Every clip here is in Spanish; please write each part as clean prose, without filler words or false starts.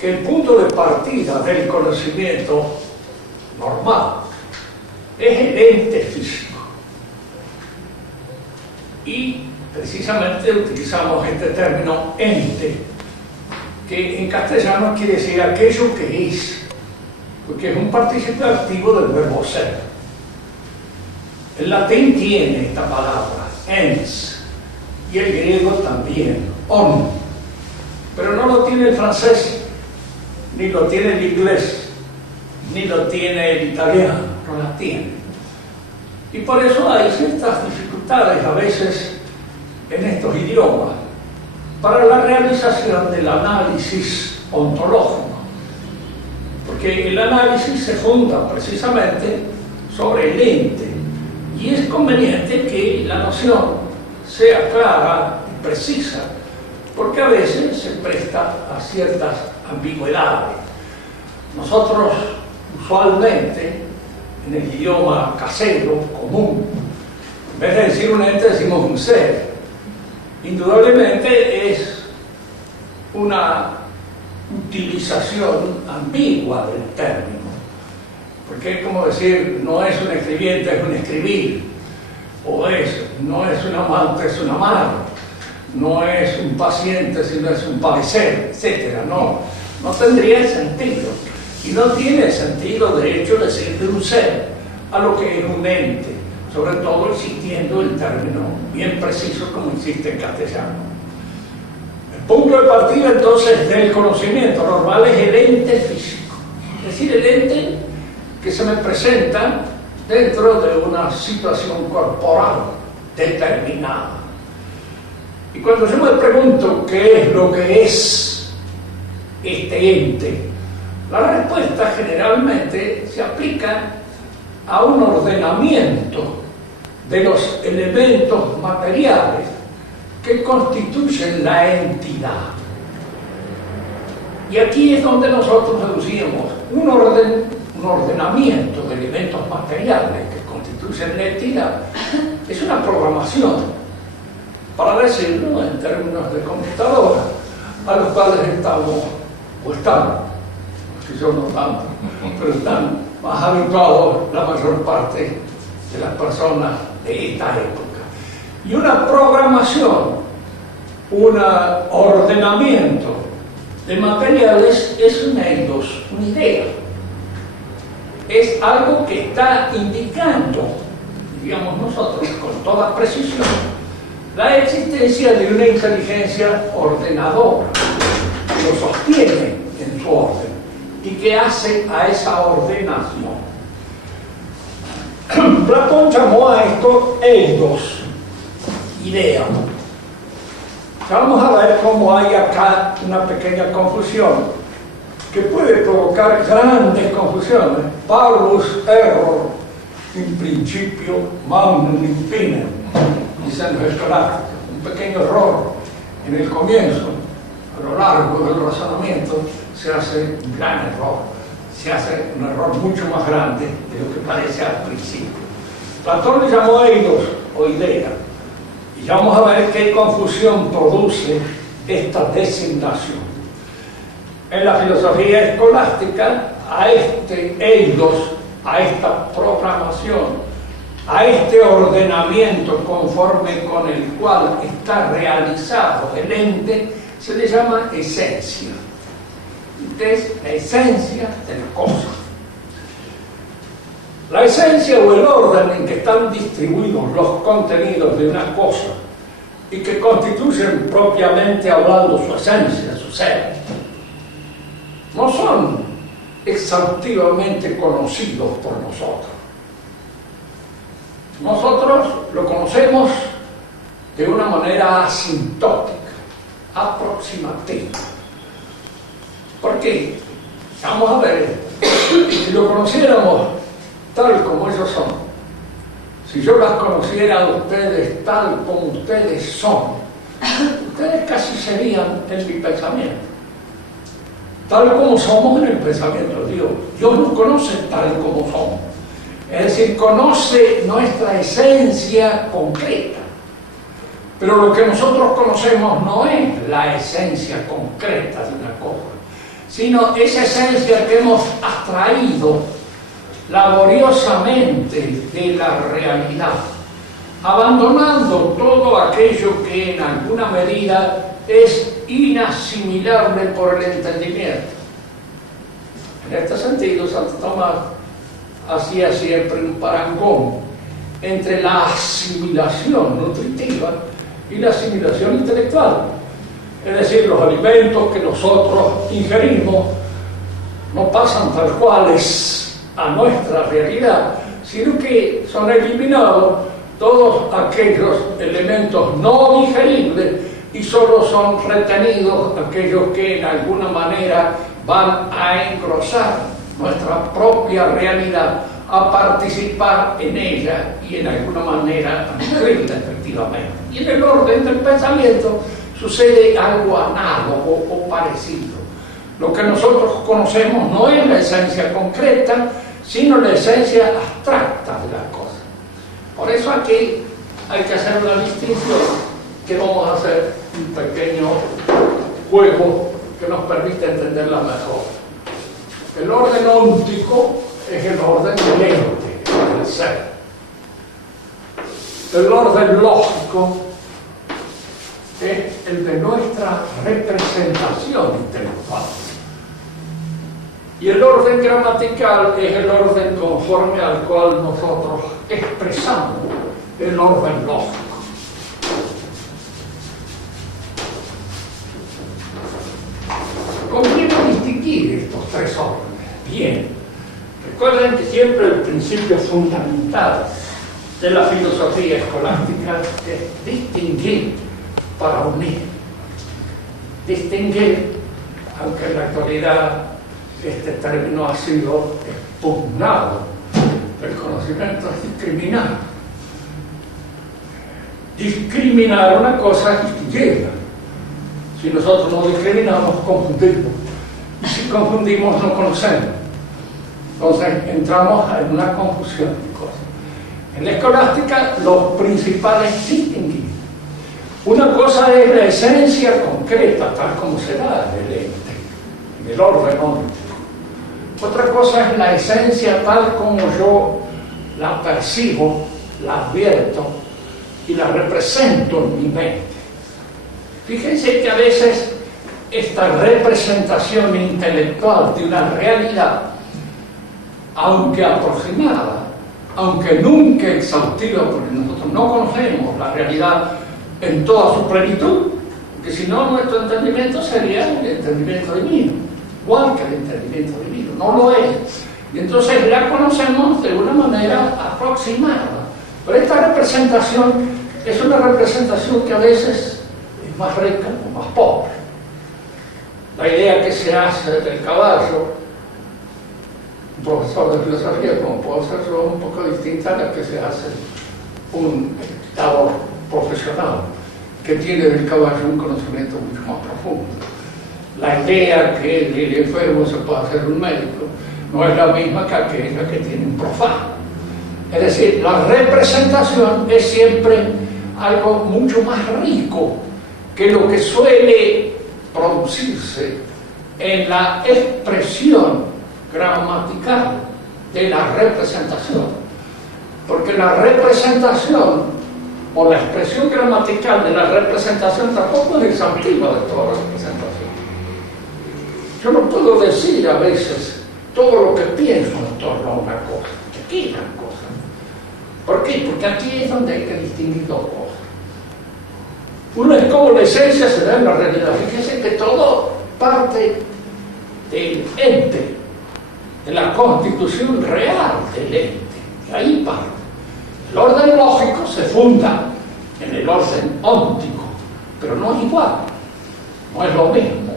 que el punto de partida del conocimiento normal es el ente físico. Y precisamente utilizamos este término ente, que en castellano quiere decir aquello que es, porque es un participio activo del verbo ser. El latín tiene esta palabra, ens, y el griego también, on, pero no lo tiene el francés, ni lo tiene el inglés, ni lo tiene el italiano, no la tiene. Y por eso hay ciertas dificultades a veces en estos idiomas para la realización del análisis ontológico, porque el análisis se funda precisamente sobre el ente, y es conveniente que la noción sea clara y precisa, porque a veces se presta a ciertas ambigüedades. Nosotros usualmente en el idioma casero, común, en vez de decir un ente decimos un ser. Indudablemente es una utilización ambigua del término, porque es como decir, no es un escribiente, es un escribir, o no es un amante, es un amar, no es un paciente, sino es un padecer, etc. No tendría sentido. Y no tiene sentido, de hecho, decir de un ser a lo que es un ente, sobre todo existiendo el término bien preciso como existe en castellano. El punto de partida entonces del conocimiento normal es el ente físico, es decir, el ente que se me presenta dentro de una situación corporal determinada. Y cuando yo me pregunto qué es lo que es este ente, la respuesta generalmente se aplica a un ordenamiento de los elementos materiales que constituyen la entidad. Y aquí es donde nosotros deducimos un ordenamiento de elementos materiales que constituyen la entidad. Es una programación, para decirlo en términos de computadora, a los cuales están, yo no tanto, pero están más habituados la mayor parte de las personas de esta época. Y una programación, un ordenamiento de materiales es un eidos, una idea. Es algo que está indicando, digamos nosotros, con toda precisión, la existencia de una inteligencia ordenadora que lo sostiene en su orden y que hace a esa ordenación. Platón llamó a esto eidos, idea. Vamos a ver cómo hay acá una pequeña confusión que puede provocar grandes confusiones. Parvus error in principio magnum in fine, dicen los escolásticos. Un pequeño error en el comienzo, a lo largo del razonamiento se hace un gran error, se hace un error mucho más grande de lo que parece al principio. Platón le llamó eidos o idea, y ya vamos a ver qué confusión produce esta designación. En la filosofía escolástica, a este eidos, a esta programación, a este ordenamiento conforme con el cual está realizado el ente, se le llama esencia. Es la esencia de la cosa. La esencia o el orden en que están distribuidos los contenidos de una cosa y que constituyen propiamente hablando su esencia, su ser, no son exhaustivamente conocidos por nosotros. Nosotros lo conocemos de una manera asintótica, aproximativa. ¿Por qué? Vamos a ver, si lo conociéramos tal como ellos son, si yo las conociera a ustedes tal como ustedes son, ustedes casi serían en mi pensamiento, tal como somos en el pensamiento de Dios. Dios nos conoce tal como somos, es decir, conoce nuestra esencia concreta. Pero lo que nosotros conocemos no es la esencia concreta de una cosa, sino esa esencia que hemos abstraído laboriosamente de la realidad, abandonando todo aquello que en alguna medida es inasimilable por el entendimiento. En este sentido, Santo Tomás hacía siempre un parangón entre la asimilación nutritiva y la asimilación intelectual. Es decir, los alimentos que nosotros ingerimos no pasan tal cuales a nuestra realidad, sino que son eliminados todos aquellos elementos no digeribles y solo son retenidos aquellos que en alguna manera van a engrosar nuestra propia realidad, a participar en ella y en alguna manera a nutrirla efectivamente. Y en el orden del pensamiento sucede algo análogo o parecido. Lo que nosotros conocemos no es la esencia concreta, sino la esencia abstracta de las cosas. Por eso aquí hay que hacer una distinción, que vamos a hacer un pequeño juego que nos permite entenderla mejor. El orden óntico es el orden del ente, del ser. El orden lógico es el de nuestra representación intelectual. Y el orden gramatical es el orden conforme al cual nosotros expresamos el orden lógico. Conviene distinguir estos tres órdenes. Bien, recuerden que siempre el principio fundamental de la filosofía escolástica es distinguir para unir. Distinguir, aunque en la actualidad este término ha sido expugnado, el conocimiento es discriminar. Discriminar una cosa es distinguirla. Si nosotros no discriminamos, confundimos. Y si confundimos, no conocemos. Entonces entramos en una confusión de cosas. En la escolástica, los principales distinguir. Una cosa es la esencia concreta, tal como se da en el ente, en el orden óntico. Otra cosa es la esencia tal como yo la percibo, la advierto y la represento en mi mente. Fíjense que a veces esta representación intelectual de una realidad, aunque aproximada, aunque nunca exhaustiva, porque nosotros no conocemos la realidad en toda su plenitud, porque si no nuestro entendimiento sería el entendimiento divino, igual que el entendimiento divino, no lo es. Y entonces la conocemos de una manera aproximada. Pero esta representación es una representación que a veces es más rica o más pobre. La idea que se hace del caballo, un profesor de filosofía como puedo ser yo, es un poco distinta a la que se hace un dictador profesional que tiene del caballo un conocimiento mucho más profundo. La idea que del enfermo se puede hacer un médico no es la misma que aquella que tiene un profano. Es decir, la representación es siempre algo mucho más rico que lo que suele producirse en la expresión gramatical de la representación. Porque la representación o la expresión gramatical de la representación tampoco es exhaustiva de toda la representación. Yo no puedo decir a veces todo lo que pienso en torno a una cosa, que quedan cosas. ¿Por qué? Porque aquí es donde hay que distinguir dos cosas. Una es cómo la esencia se da en la realidad. Fíjense que todo parte del ente, de la constitución real del ente. Y ahí parte. El orden lógico se funda en el orden óntico, pero no es igual, no es lo mismo.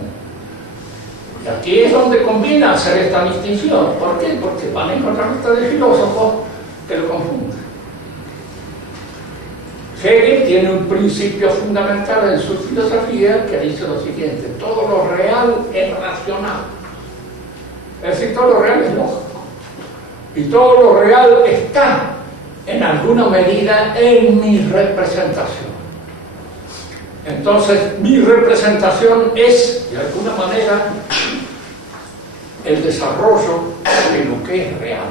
Y aquí es donde conviene hacer esta distinción. ¿Por qué? Porque van a encontrar ustedes filósofos que lo confunden. Hegel tiene un principio fundamental en su filosofía que dice lo siguiente: todo lo real es racional. Es decir, todo lo real es lógico. Y todo lo real está en alguna medida en mi representación. Entonces, mi representación es, de alguna manera, el desarrollo de lo que es real.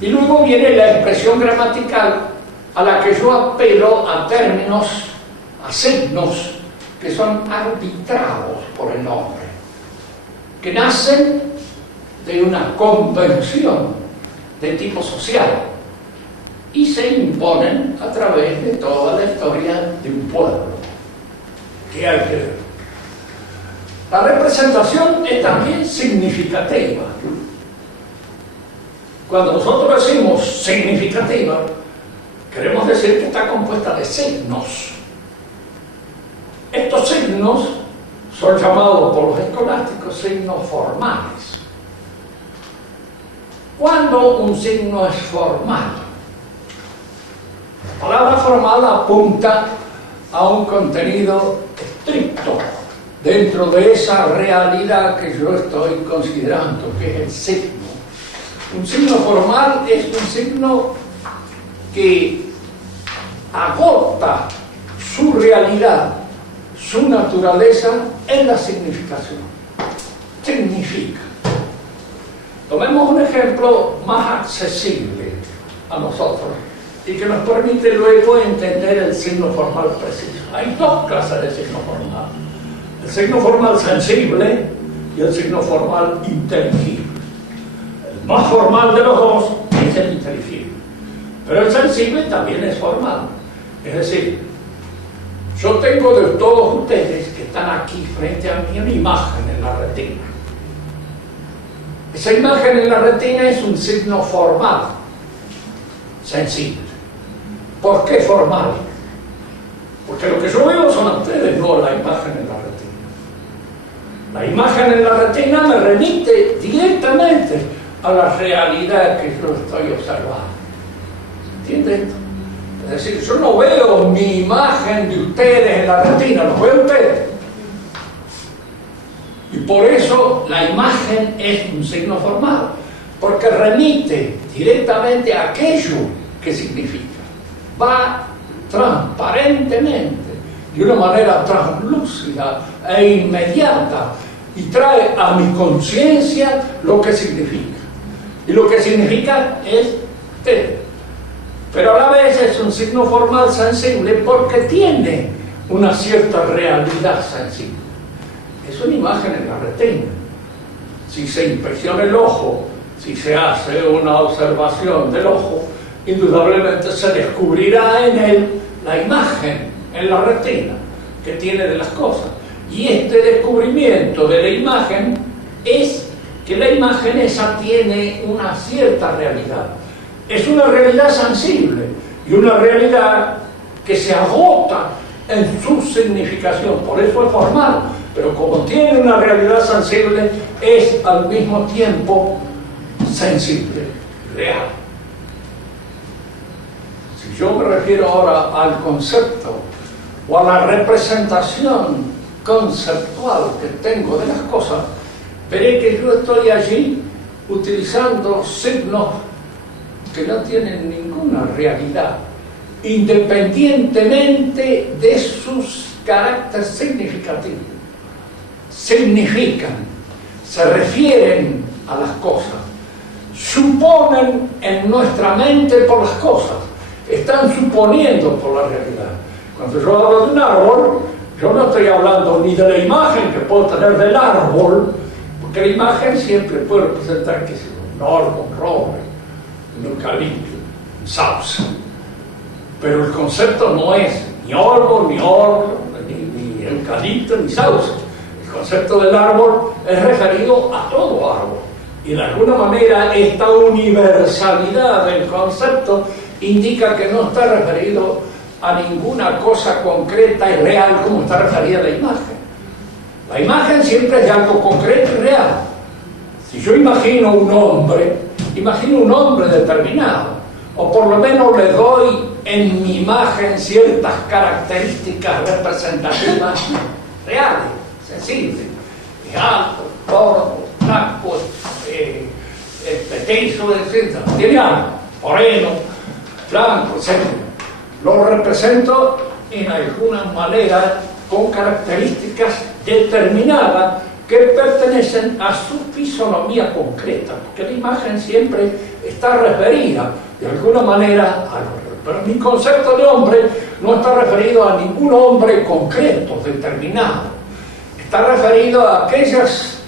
Y luego viene la expresión gramatical, a la que yo apelo a términos, a signos que son arbitrados por el hombre, que nacen de una convención de tipo social y se imponen a través de toda la historia de un pueblo. ¿Qué hay que ver? La representación es también significativa. Cuando nosotros decimos significativa, queremos decir que está compuesta de signos. Estos signos son llamados por los escolásticos signos formales. ¿Cuándo un signo es formal? La palabra formal apunta a un contenido estricto dentro de esa realidad que yo estoy considerando, que es el signo. Un signo formal es un signo que agota su realidad, su naturaleza en la significación. Significa. Tomemos un ejemplo más accesible a nosotros y que nos permite luego entender el signo formal preciso. Hay dos clases de signo formal: el signo formal sensible y el signo formal inteligible. El más formal de los dos es el inteligible, pero el sensible también es formal. Es decir, yo tengo de todos ustedes que están aquí frente a mí una imagen en la retina. Esa imagen en la retina es un signo formal, sensible. ¿Por qué formal? Porque lo que yo veo son a ustedes, no la imagen en la retina. La imagen en la retina me remite directamente a la realidad que yo estoy observando. ¿Entienden esto? Es decir, yo no veo mi imagen de ustedes en la retina, los veo ustedes. Y por eso la imagen es un signo formal, porque remite directamente a aquello que significa. Va transparentemente, de una manera translúcida e inmediata, y trae a mi conciencia lo que significa. Y lo que significa es ustedes. Pero a la vez es un signo formal sensible porque tiene una cierta realidad sensible. Es una imagen en la retina. Si se inspecciona el ojo, si se hace una observación del ojo, indudablemente se descubrirá en él la imagen en la retina que tiene de las cosas. Y este descubrimiento de la imagen es que la imagen esa tiene una cierta realidad. Es una realidad sensible y una realidad que se agota en su significación, por eso es formal, pero como tiene una realidad sensible, es al mismo tiempo sensible, real. Si yo me refiero ahora al concepto o a la representación conceptual que tengo de las cosas, veré que yo estoy allí utilizando signos que no tienen ninguna realidad, independientemente de sus caracteres significativos. Significan, se refieren a las cosas, suponen en nuestra mente por las cosas, están suponiendo por la realidad. Cuando yo hablo de un árbol, yo no estoy hablando ni de la imagen que puedo tener del árbol, porque la imagen siempre puede representar que es un árbol, un roble, un eucalipto, un sauce. Pero el concepto no es ni árbol, ni eucalipto, ni sauce. El concepto del árbol es referido a todo árbol. Y de alguna manera esta universalidad del concepto indica que no está referido a ninguna cosa concreta y real como está referida la imagen. La imagen siempre es de algo concreto y real. Si yo imagino un hombre determinado, o por lo menos le doy en mi imagen ciertas características representativas reales, sensibles, es alto, gordo, flaco, petizo, etc. Tiene algo, moreno, blanco, etc. Lo represento en alguna manera con características determinadas que pertenecen a su fisonomía concreta, porque la imagen siempre está referida de alguna manera al hombre. Pero mi concepto de hombre no está referido a ningún hombre concreto, determinado. Está referido a aquellas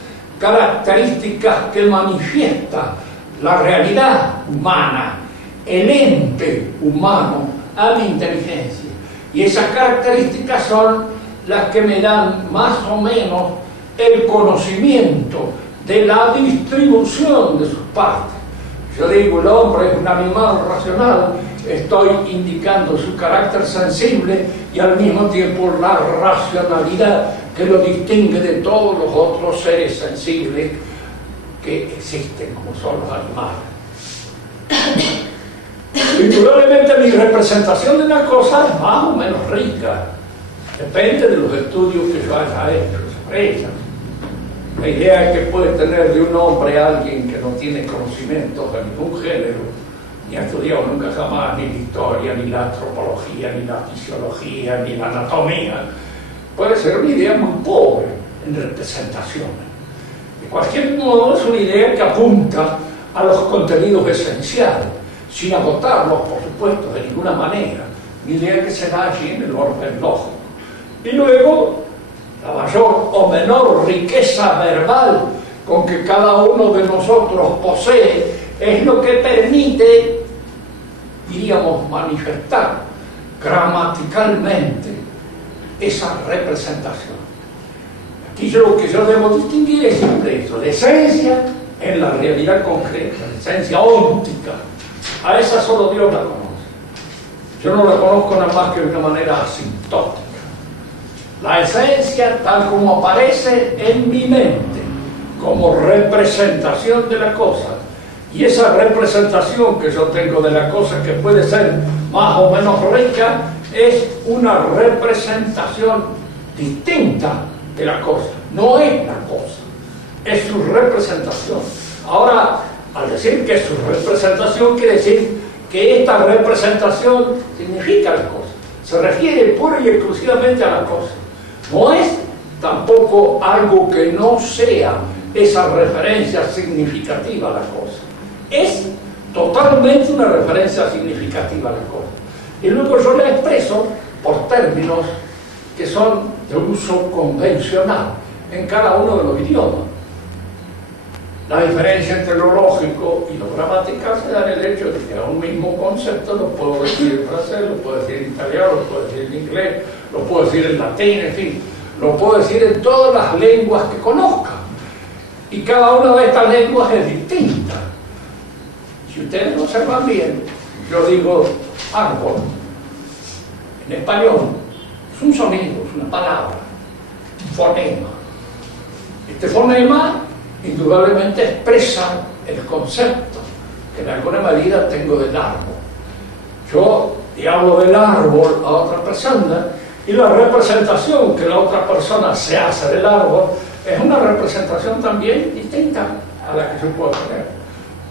características que manifiesta la realidad humana, el ente humano a la inteligencia. Y esas características son las que me dan más o menos el conocimiento de la distribución de sus partes. Yo digo, el hombre es un animal racional, estoy indicando su carácter sensible y al mismo tiempo la racionalidad que lo distingue de todos los otros seres sensibles que existen, como son los animales. Indudablemente mi representación de una cosa es más o menos rica, depende de los estudios que yo haya hecho sobre ella. La idea es que puede tener de un hombre alguien que no tiene conocimientos de ningún género, ni ha estudiado nunca jamás ni la historia, ni la antropología, ni la fisiología, ni la anatomía. Puede ser una idea muy pobre en representaciones. De cualquier modo, es una idea que apunta a los contenidos esenciales, sin agotarlos, por supuesto, de ninguna manera. Una idea que se da allí en el orden lógico. Y luego, la mayor o menor riqueza verbal con que cada uno de nosotros posee es lo que permite, diríamos, manifestar gramaticalmente esa representación. Aquí lo que yo debo distinguir es siempre eso, la esencia en la realidad concreta, la esencia óptica. A esa solo Dios la conoce. Yo no la conozco nada más que de una manera asintótica. La esencia tal como aparece en mi mente, como representación de la cosa. Y esa representación que yo tengo de la cosa, que puede ser más o menos rica, es una representación distinta de la cosa. No es la cosa, es su representación. Ahora, al decir que es su representación, quiere decir que esta representación significa la cosa. Se refiere pura y exclusivamente a la cosa. No es tampoco algo que no sea esa referencia significativa a la cosa. Es totalmente una referencia significativa a la cosa. Y luego yo la expreso por términos que son de uso convencional en cada uno de los idiomas. La diferencia entre lo lógico y lo gramatical se da en el hecho de que a un mismo concepto lo puedo decir en francés, lo puedo decir en italiano, lo puedo decir en inglés, lo puedo decir en latín, en fin, lo puedo decir en todas las lenguas que conozca. Y cada una de estas lenguas es distinta. Si ustedes lo observan bien, yo digo árbol, en español, es un sonido, es una palabra, un fonema. Este fonema indudablemente expresa el concepto que en alguna medida tengo del árbol. Yo le hablo del árbol a otra persona y la representación que la otra persona se hace del árbol es una representación también distinta a la que yo puedo tener.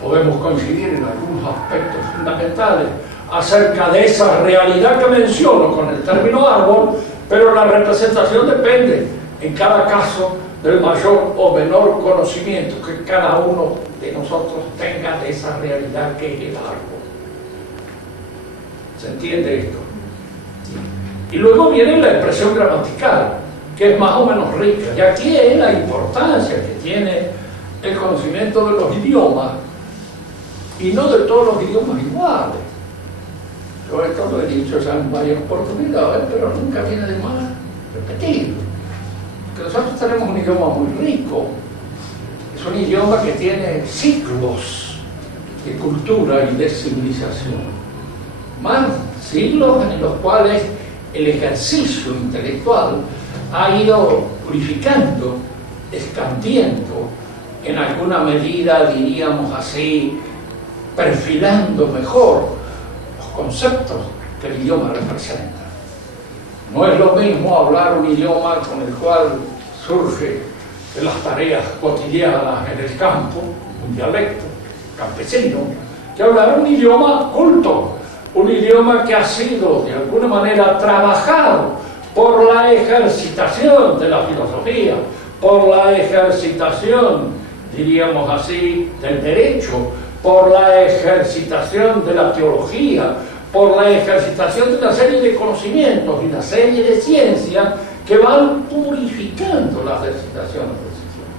Podemos coincidir en algunos aspectos fundamentales acerca de esa realidad que menciono con el término árbol, pero la representación depende en cada caso del mayor o menor conocimiento que cada uno de nosotros tenga de esa realidad que es el árbol. ¿Se entiende esto? Y luego viene la expresión gramatical, que es más o menos rica. Y aquí es la importancia que tiene el conocimiento de los idiomas, y no de todos los idiomas iguales. Yo esto lo he dicho ya en varias oportunidades, pero nunca viene de más repetirlo. Que nosotros tenemos un idioma muy rico, es un idioma que tiene siglos de cultura y de civilización, más siglos en los cuales el ejercicio intelectual ha ido purificando, expandiendo, en alguna medida, diríamos así, perfilando mejor los conceptos que el idioma representa. No es lo mismo hablar un idioma con el cual surge de las tareas cotidianas en el campo, un dialecto campesino, que hablar un idioma culto, un idioma que ha sido de alguna manera trabajado por la ejercitación de la filosofía, por la ejercitación, diríamos así, del derecho, por la ejercitación de la teología, por la ejercitación de una serie de conocimientos y una serie de ciencias que van purificando la ejercitación del sistema.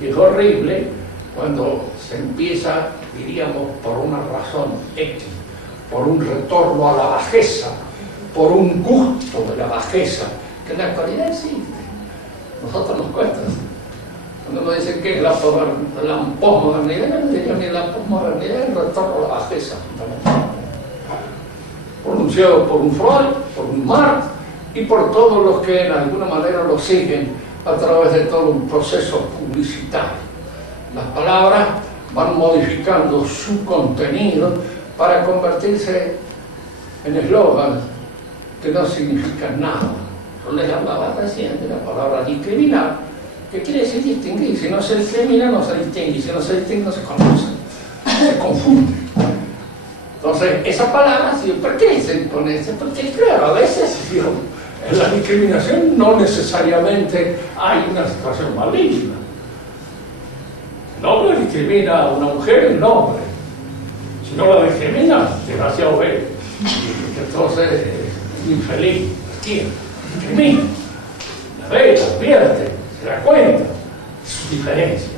Y es horrible cuando se empieza, diríamos, por una razón X, por un retorno a la bajeza, por un gusto de la bajeza, que en la actualidad existe. Nosotros nos cuesta. Cuando me dicen que es la posmodernidad, no diría ni la posmodernidad, es el retorno a la bajeza, pronunciado por un Freud, por un Marx y por todos los que en alguna manera lo siguen a través de todo un proceso publicitario. Las palabras van modificando su contenido para convertirse en eslogan que no significan nada. Yo les hablaba recién de la palabra discriminar, que quiere decir distinguir. Si no se discrimina, no se distingue. Si no se distingue, no se conoce. Se confunde. Entonces, esa palabra, ¿por qué se pone eso? Porque, claro, a veces en la discriminación no necesariamente hay una situación maligna. El hombre discrimina a una mujer, el hombre. Si no la discrimina, desgraciado él. Entonces, infeliz, ¿quién? Discrimina. La ve, la advierte, se da cuenta de sus diferencias.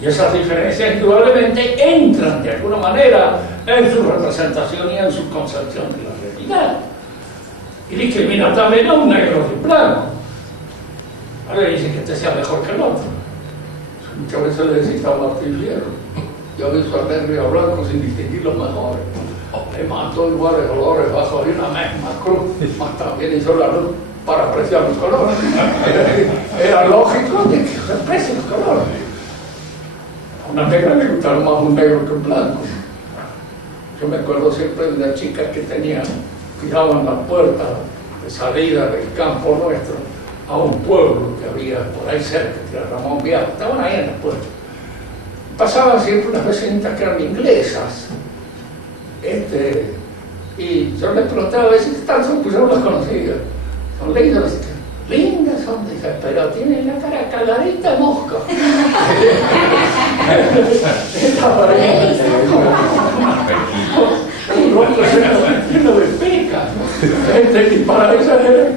Y esas diferencias indudablemente entran de alguna manera en su representación y en su concepción de la realidad. Y discrimina también a un negro de plano. Ahora dice que este sea mejor que el otro. Muchas veces le decís a Martín Fierro, yo he visto al negro y al blanco sin distinguir los mejores. Le mató iguales olores bajo de una misma cruz, más también hizo la luz para apreciar los colores. Era lógico de que se aprecien los colores. A una negra le gustaba más un negro que un blanco. Yo me acuerdo siempre de una chica que tenía, cuidaban la puerta de salida del campo nuestro a un pueblo que había por ahí cerca, que era Ramón Vial. Estaban ahí en la puerta. Pasaban siempre unas vecinitas que eran inglesas. Y yo les preguntaba a veces qué tal son, pues yo no las conocía. Son lindas, lindas son, dije, pero tienen la cara caladita de mosca. Un rostro lleno de pecas. Y para ellas era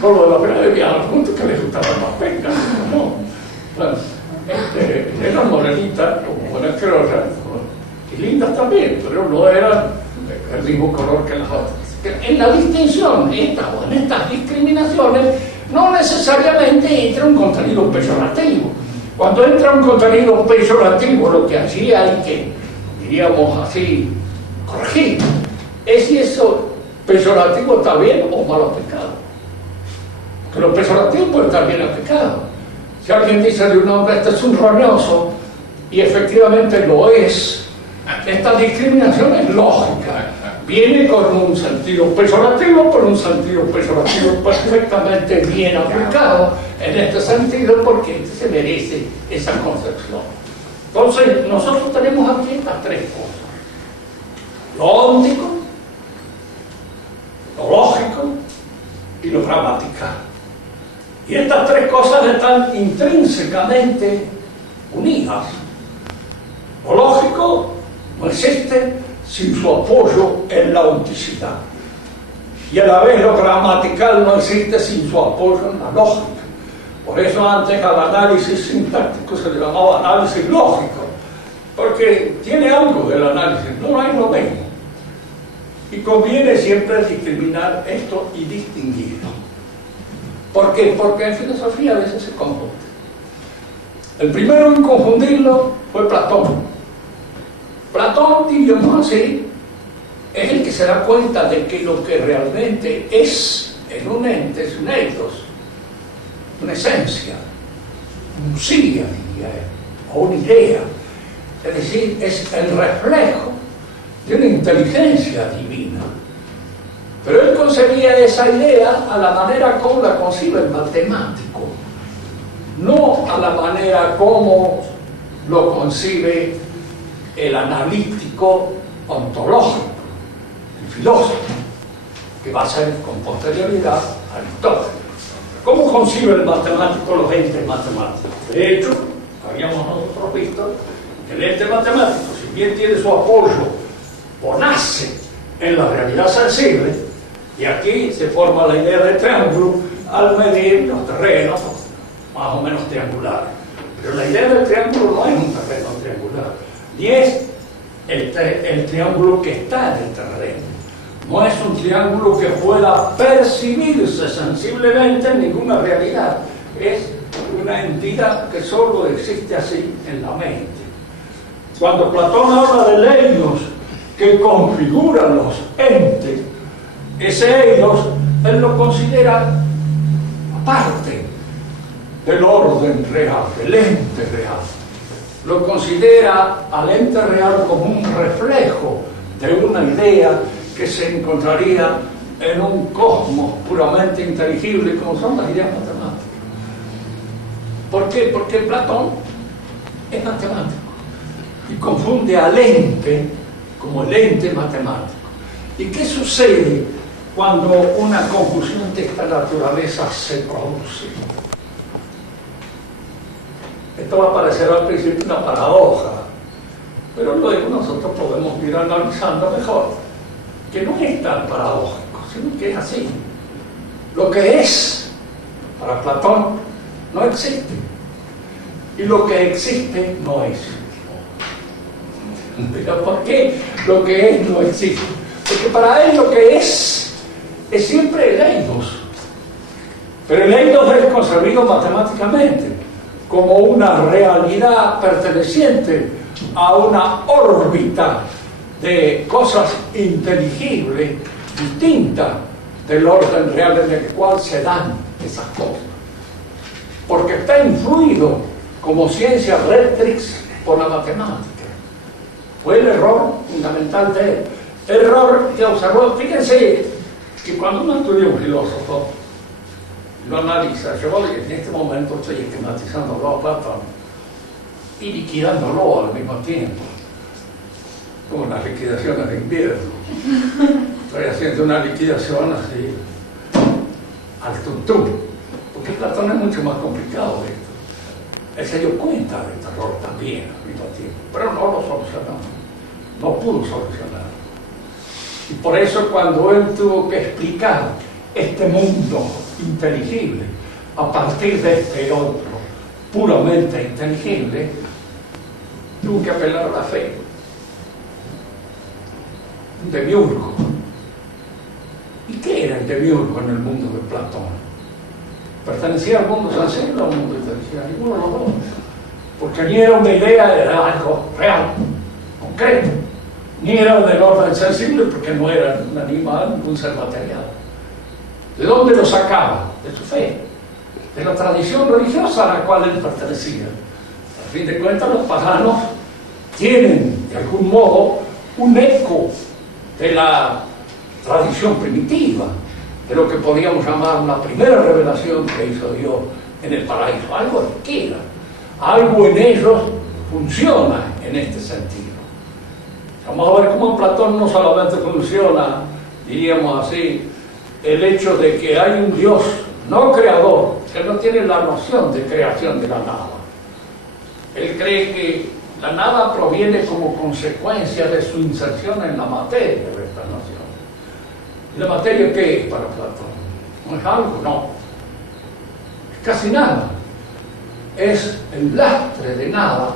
con lo de la pena de viaje, al punto que les gustaban más pecas. ¿No? Bueno, eran morenitas, como buenas criollas, y lindas también, pero no eran el mismo color que las otras. En la distinción, en estas discriminaciones, no necesariamente entra un contenido peyorativo. Cuando entra un contenido peyorativo, lo que allí hay que, diríamos así, corregir, es si eso peyorativo está bien o mal aplicado. Que lo peyorativo puede estar bien aplicado. Si alguien dice de un hombre, este es un roñoso, y efectivamente lo es, esta discriminación es lógica. Viene con un sentido peyorativo, pero un sentido peyorativo perfectamente bien aplicado en este sentido, porque se merece esa concepción. Entonces, nosotros tenemos aquí estas tres cosas: lo óntico, lo lógico y lo gramatical. Y estas tres cosas están intrínsecamente unidas. Lo lógico no existe sin su apoyo en la onticidad. Y a la vez lo gramatical no existe sin su apoyo en la lógica. Por eso antes al análisis sintáctico se le llamaba análisis lógico, porque tiene algo del análisis, no hay lo mismo. Y conviene siempre discriminar esto y distinguirlo. ¿Por qué? Porque en filosofía a veces se confunde. El primero en confundirlo fue Platón. Platón, diríamos así, es el que se da cuenta de que lo que realmente es en un ente es un ethos, una esencia, un sia, diría él, o una idea. Es decir, es el reflejo de una inteligencia divina. Pero él concebía esa idea a la manera como la concibe el matemático, no a la manera como lo concibe el analítico ontológico, el filósofo, que va a ser con posterioridad Aristóteles. ¿Cómo concibe el matemático los entes matemáticos? De hecho, habíamos nosotros visto que el ente matemático, si bien tiene su apoyo o nace en la realidad sensible, y aquí se forma la idea del triángulo al medir los terrenos más o menos triangulares. Pero la idea del triángulo no es un terreno triangular, ni es el triángulo que está en el terreno. No es un triángulo que pueda percibirse sensiblemente en ninguna realidad. Es una entidad que solo existe así en la mente. Cuando Platón habla de leidos que configuran los entes, ese eidos él lo considera aparte del orden real, del ente real. Lo considera al ente real como un reflejo de una idea que se encontraría en un cosmos puramente inteligible, como son las ideas matemáticas. ¿Por qué? Porque Platón es matemático y confunde al ente como el ente matemático. ¿Y qué sucede cuando una confusión de esta naturaleza se produce? Esto va a parecer al principio una paradoja, pero luego nosotros podemos ir analizando mejor que no es tan paradójico, sino que es así. Lo que es para Platón no existe, y lo que existe no es. ¿Pero por qué lo que es no existe? Porque para él lo que es siempre el eidos. Pero el eidos es concebido matemáticamente como una realidad perteneciente a una órbita de cosas inteligibles distintas del orden real en el cual se dan esas cosas. Porque está influido como ciencia rectrix por la matemática. Fue el error fundamental de él. El error que observó, fíjense que cuando uno estudia un filósofo, lo analiza, yo en este momento estoy esquematizándolo a Platón y liquidándolo al mismo tiempo, como las liquidaciones de invierno. Estoy haciendo una liquidación así, al tuntún, porque Platón es mucho más complicado de esto. Él se dio cuenta de este error también al mismo tiempo, pero no lo solucionó, no pudo solucionarlo. Y por eso cuando él tuvo que explicar este mundo inteligible a partir de este otro puramente inteligible, tuvo que apelar a la fe. Un demiurgo. ¿Y qué era el demiurgo en el mundo de Platón? ¿Pertenecía al mundo sensible o al mundo inteligible? Ninguno de los dos. Porque ni era una idea de algo real, concreto, ni era del orden sensible, porque no era un animal, un ser material. ¿De dónde lo sacaba? De su fe, de la tradición religiosa a la cual él pertenecía. A fin de cuentas, los paganos tienen, de algún modo, un eco de la tradición primitiva, de lo que podríamos llamar la primera revelación que hizo Dios en el paraíso. Algo de que era, algo en ellos funciona en este sentido. Vamos a ver cómo en Platón no solamente funciona, diríamos así, el hecho de que hay un Dios no creador, que no tiene la noción de creación de la nada. Él cree que la nada proviene como consecuencia de su inserción en la materia de esta noción. ¿Y la materia qué es para Platón? ¿No es algo? No. Es casi nada. Es el lastre de nada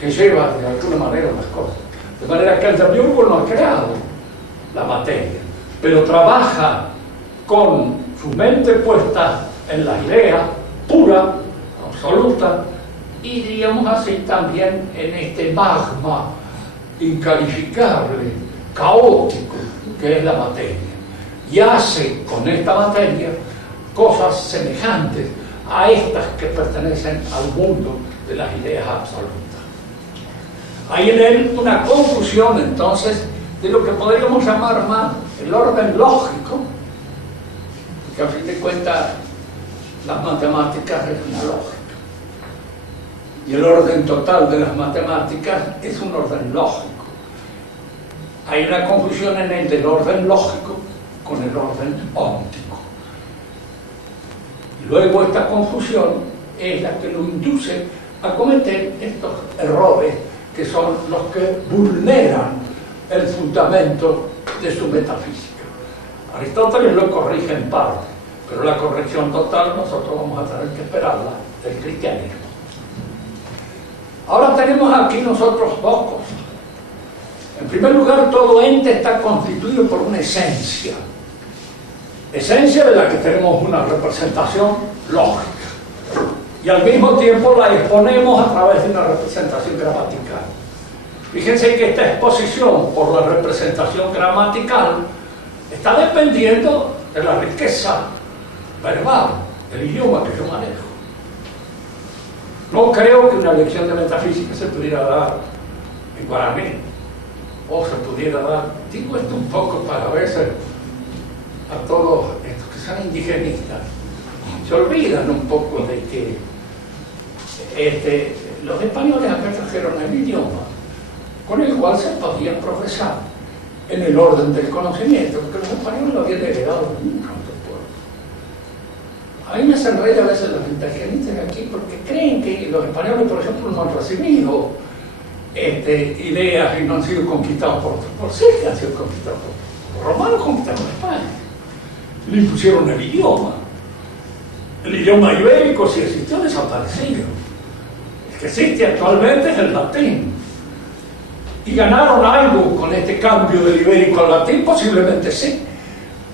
que lleva de alguna manera las cosas. De manera que el demiurgo no ha creado la materia, pero trabaja con su mente puesta en la idea pura, absoluta, y diríamos así también en este magma incalificable, caótico, que es la materia. Y hace con esta materia cosas semejantes a estas que pertenecen al mundo de las ideas absolutas. Hay en él una confusión entonces de lo que podríamos llamar más el orden lógico, que a fin de cuentas las matemáticas es una lógica. Y el orden total de las matemáticas es un orden lógico. Hay una confusión en el del orden lógico con el orden óptico. Luego esta confusión es la que lo induce a cometer estos errores que son los que vulneran el fundamento de su metafísica. Aristóteles lo corrige en parte, pero la corrección total nosotros vamos a tener que esperarla del cristianismo. Ahora tenemos aquí nosotros dos cosas. En primer lugar, todo ente está constituido por una esencia de la que tenemos una representación lógica, y al mismo tiempo la exponemos a través de una representación gramatical. Fíjense que esta exposición por la representación gramatical está dependiendo de la riqueza verbal, del idioma que yo manejo. No creo que una lección de metafísica se pudiera dar en guaraní, o se pudiera dar, digo esto un poco para veces a todos estos que son indigenistas, se olvidan un poco de que los españoles acá trajeron el idioma con el cual se podía progresar en el orden del conocimiento, porque los españoles lo habían heredado de muchos otros pueblos. A mí me se enreda a veces los indigenistas aquí porque creen que los españoles, por ejemplo, no han recibido ideas y no han sido conquistados por otros. Por sí que han sido conquistados por los romanos, conquistaron España. Le impusieron el idioma. El idioma ibérico, si existió, desaparecido. El que existe actualmente es el latín. ¿Y ganaron algo con este cambio del ibérico al latín? Posiblemente sí,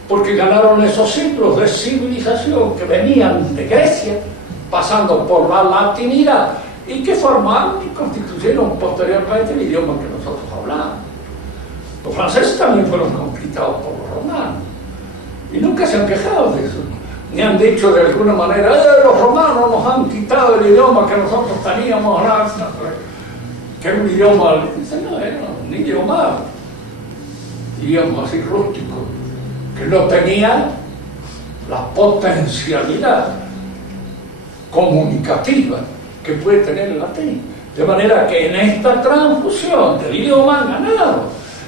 porque ganaron esos siglos de civilización que venían de Grecia, pasando por la latinidad, y que formaron y constituyeron posteriormente el idioma que nosotros hablamos. Los franceses también fueron conquistados por los romanos, y nunca se han quejado de eso, ni han dicho de alguna manera, los romanos nos han quitado el idioma que nosotros teníamos, que era un idioma, no, era un idioma, digamos así, rústico, que no tenía la potencialidad comunicativa que puede tener el latín. De manera que en esta transfusión del idioma han ganado,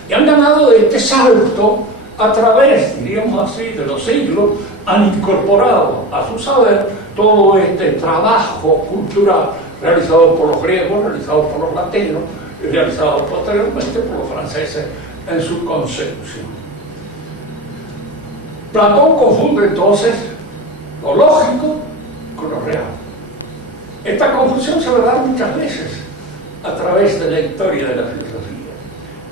y han ganado de este salto a través, diríamos así, de los siglos, han incorporado a su saber todo este trabajo cultural realizado por los griegos, realizado por los latinos y realizado posteriormente por los franceses en su consecución. Platón confunde entonces lo lógico con lo real. Esta confusión se va a dar muchas veces a través de la historia de la filosofía.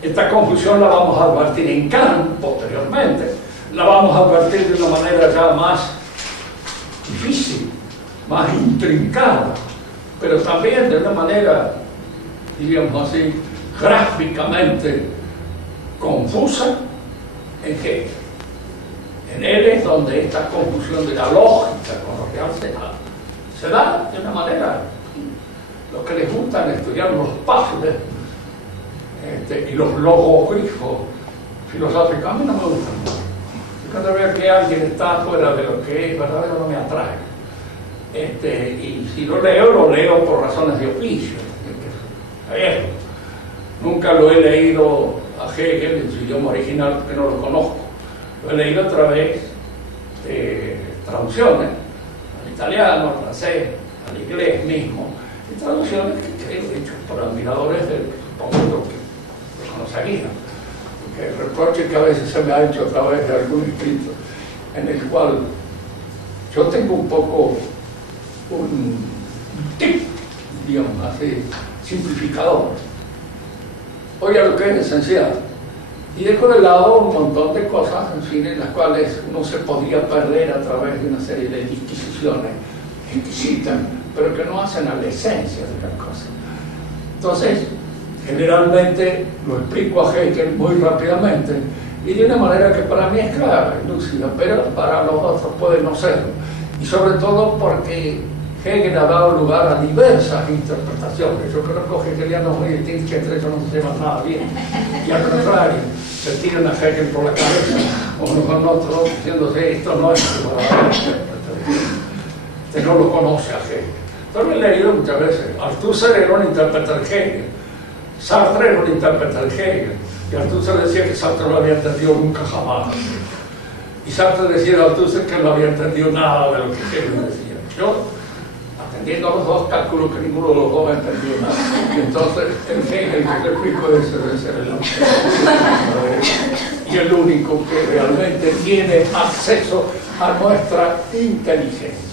Esta confusión la vamos a advertir en Kant posteriormente, la vamos a advertir de una manera ya más difícil, más intrincada, pero también de una manera, digamos así, gráficamente confusa en Hegel. En él es donde esta confusión de la lógica con lo real se da de una manera, los que les gustan estudiar los puzzles y los logogrifos filosóficos, a mí no me gustan mucho. Cuando veo que alguien está fuera de lo que es verdadero no me atrae. Y si lo leo por razones de oficio. Nunca lo he leído a Hegel en su idioma original porque no lo conozco. Lo he leído a través de traducciones al italiano, al francés, al inglés mismo, y traducciones que creo hechas por admiradores de, supongo que lo conocerían. Porque el reproche que a veces se me ha hecho a través de algún escrito en el cual yo tengo un poco un tip, digamos así, simplificador. Oiga lo que es esencial. Y dejo de lado un montón de cosas, en fin, en las cuales uno se podía perder a través de una serie de disquisiciones exquisitas, pero que no hacen a la esencia de las cosas. Entonces, generalmente lo explico a Hegel muy rápidamente y de una manera que para mí es clara y lúcida, pero para los otros puede no serlo. Y sobre todo porque Hegel ha dado lugar a diversas interpretaciones. Yo creo que los hegelianos muy distintos que entre ellos no se llevan nada bien. Y al contrario, se tiran a Hegel por la cabeza, uno con otro, diciéndose esto no es su verdadera interpretación. Usted no lo conoce a Hegel. Yo lo he leído muchas veces. Althusser era un intérprete de Hegel. Sartre era un intérprete de Hegel. Y Althusser decía que Sartre no lo había entendido nunca jamás. Y Sartre decía a Althusser que no había entendido nada de lo que Hegel decía. Yo, atendiendo a los dos, calculo que ninguno de los dos ha entendido nada. Y entonces el Hegel que le explico ese debe ser y el único que realmente tiene acceso a nuestra inteligencia.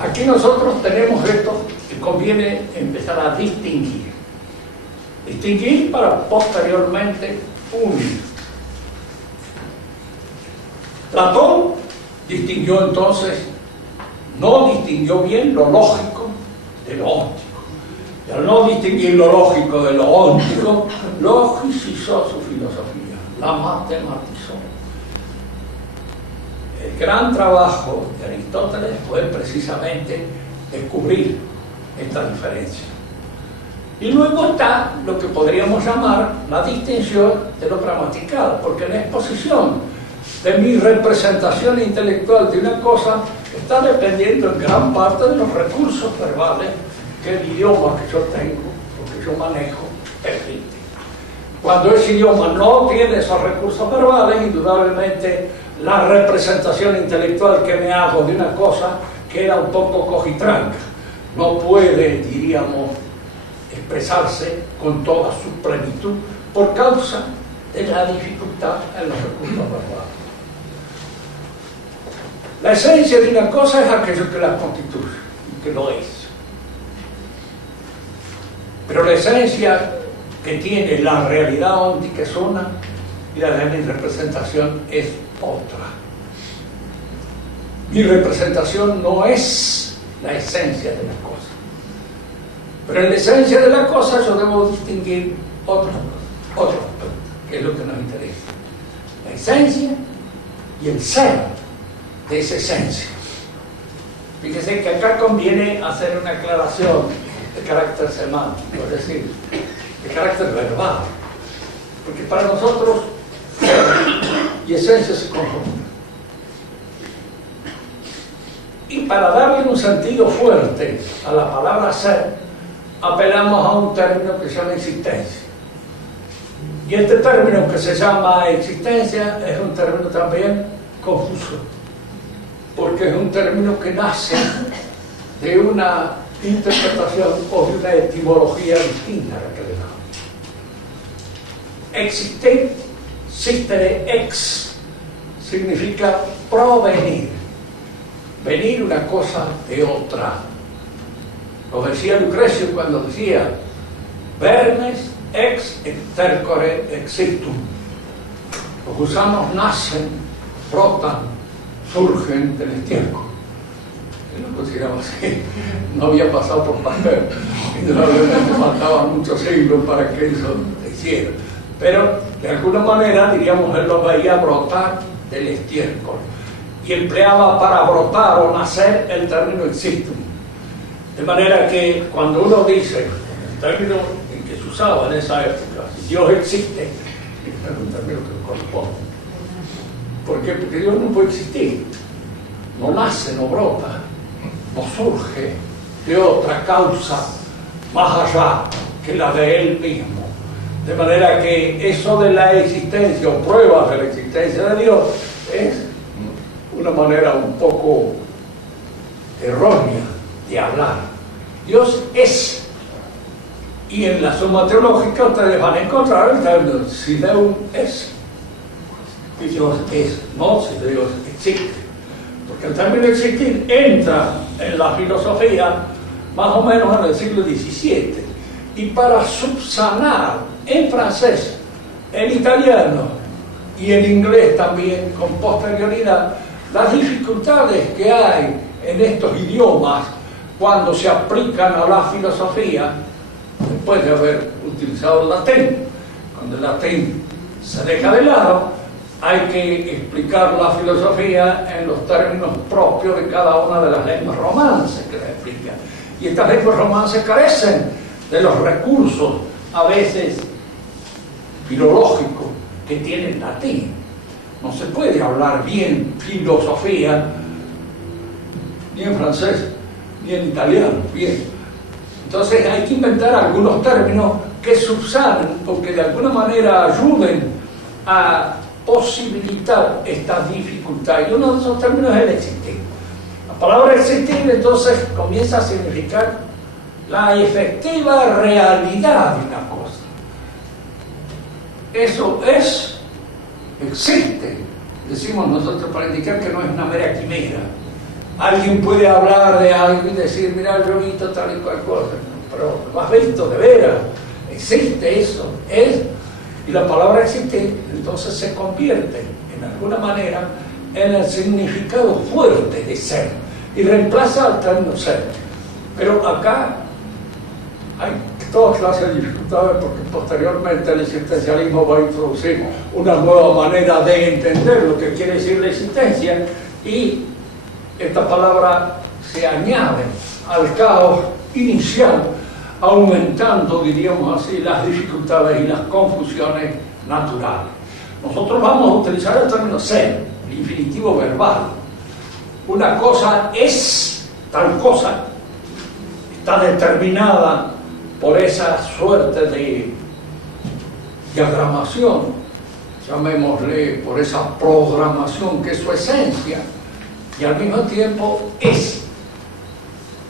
Aquí nosotros tenemos esto que conviene empezar a distinguir. Distinguir para posteriormente unir. Platón distinguió entonces, no distinguió bien lo lógico de lo óptico. Y al no distinguir lo lógico de lo óptico, logicizó su filosofía, la matematizó. El gran trabajo de Aristóteles fue precisamente descubrir esta diferencia. Y luego está lo que podríamos llamar la distinción de lo gramatical, porque la exposición de mi representación intelectual de una cosa está dependiendo en gran parte de los recursos verbales que el idioma que yo tengo, o que yo manejo, permite. Cuando ese idioma no tiene esos recursos verbales, indudablemente la representación intelectual que me hago de una cosa queda un poco cojitranca. No puede, diríamos, expresarse con toda su plenitud por causa de la dificultad en los recursos verbales. La esencia de una cosa es aquello que la constituye, y que lo es. Pero la esencia que tiene la realidad óptica es una, y la de mi representación es otra. Mi representación no es la esencia de la cosa. Pero en la esencia de la cosa yo debo distinguir otro aspecto, que es lo que nos interesa. La esencia y el ser de esa esencia. Fíjese que acá conviene hacer una aclaración de carácter semántico, es decir, de carácter verbal. Porque para nosotros ser y esencia se confunden. Y para darle un sentido fuerte a la palabra ser, apelamos a un término que se llama existencia. Y este término que se llama existencia es un término también confuso, porque es un término que nace de una interpretación o de una etimología distinta a la que le damos. Existir, sistere ex, significa provenir, venir una cosa de otra. Lo decía Lucrecio cuando decía vernes ex extercore existum. Los gusanos nacen, brotan, surgen del estiércol. Él lo consideraba así. No había pasado por Pasteur. Indudablemente faltaban muchos siglos para que eso se hiciera. Pero de alguna manera, diríamos, él lo veía brotar del estiércol. Y empleaba para brotar o nacer el término existum. De manera que cuando uno dice, el término en que se usaba en esa época, si Dios existe, es un término que no corresponde. ¿Por qué? Porque Dios no puede existir. No nace, no brota, no surge de otra causa más allá que la de Él mismo. De manera que eso de la existencia o pruebas de la existencia de Dios es una manera un poco errónea de hablar. Dios es. Y en la suma teológica ustedes van a encontrar el término si Deus es. Y Dios es, no si Dios existe. Porque el término existir entra en la filosofía más o menos en el siglo XVII. Y para subsanar en francés, en italiano y en inglés también con posterioridad las dificultades que hay en estos idiomas cuando se aplican a la filosofía después de haber utilizado el latín. Cuando el latín se deja de lado, hay que explicar la filosofía en los términos propios de cada una de las lenguas romances que la explican. Y estas lenguas romances carecen de los recursos, a veces filológicos, que tiene el latín. No se puede hablar bien filosofía ni en francés ni en italiano, bien. Entonces hay que inventar algunos términos que subsanen o que de alguna manera ayuden a posibilitar esta dificultad. Y uno de esos términos es el existir. La palabra existir entonces comienza a significar la efectiva realidad de una cosa. Eso existe, decimos nosotros para indicar que no es una mera quimera. Alguien puede hablar de algo y decir, mira, yo he visto tal y cual cosa, pero lo has visto de veras, existe eso, es. Y la palabra existe, entonces se convierte, en alguna manera, en el significado fuerte de ser, y reemplaza al término ser. Pero acá hay todas clases de dificultades, porque posteriormente el existencialismo va a introducir una nueva manera de entender lo que quiere decir la existencia, y esta palabra se añade al caos inicial, aumentando, diríamos así, las dificultades y las confusiones naturales. Nosotros vamos a utilizar el término ser, el infinitivo verbal. Una cosa es tal cosa, está determinada por esa suerte de diagramación, llamémosle por esa programación que es su esencia, y al mismo tiempo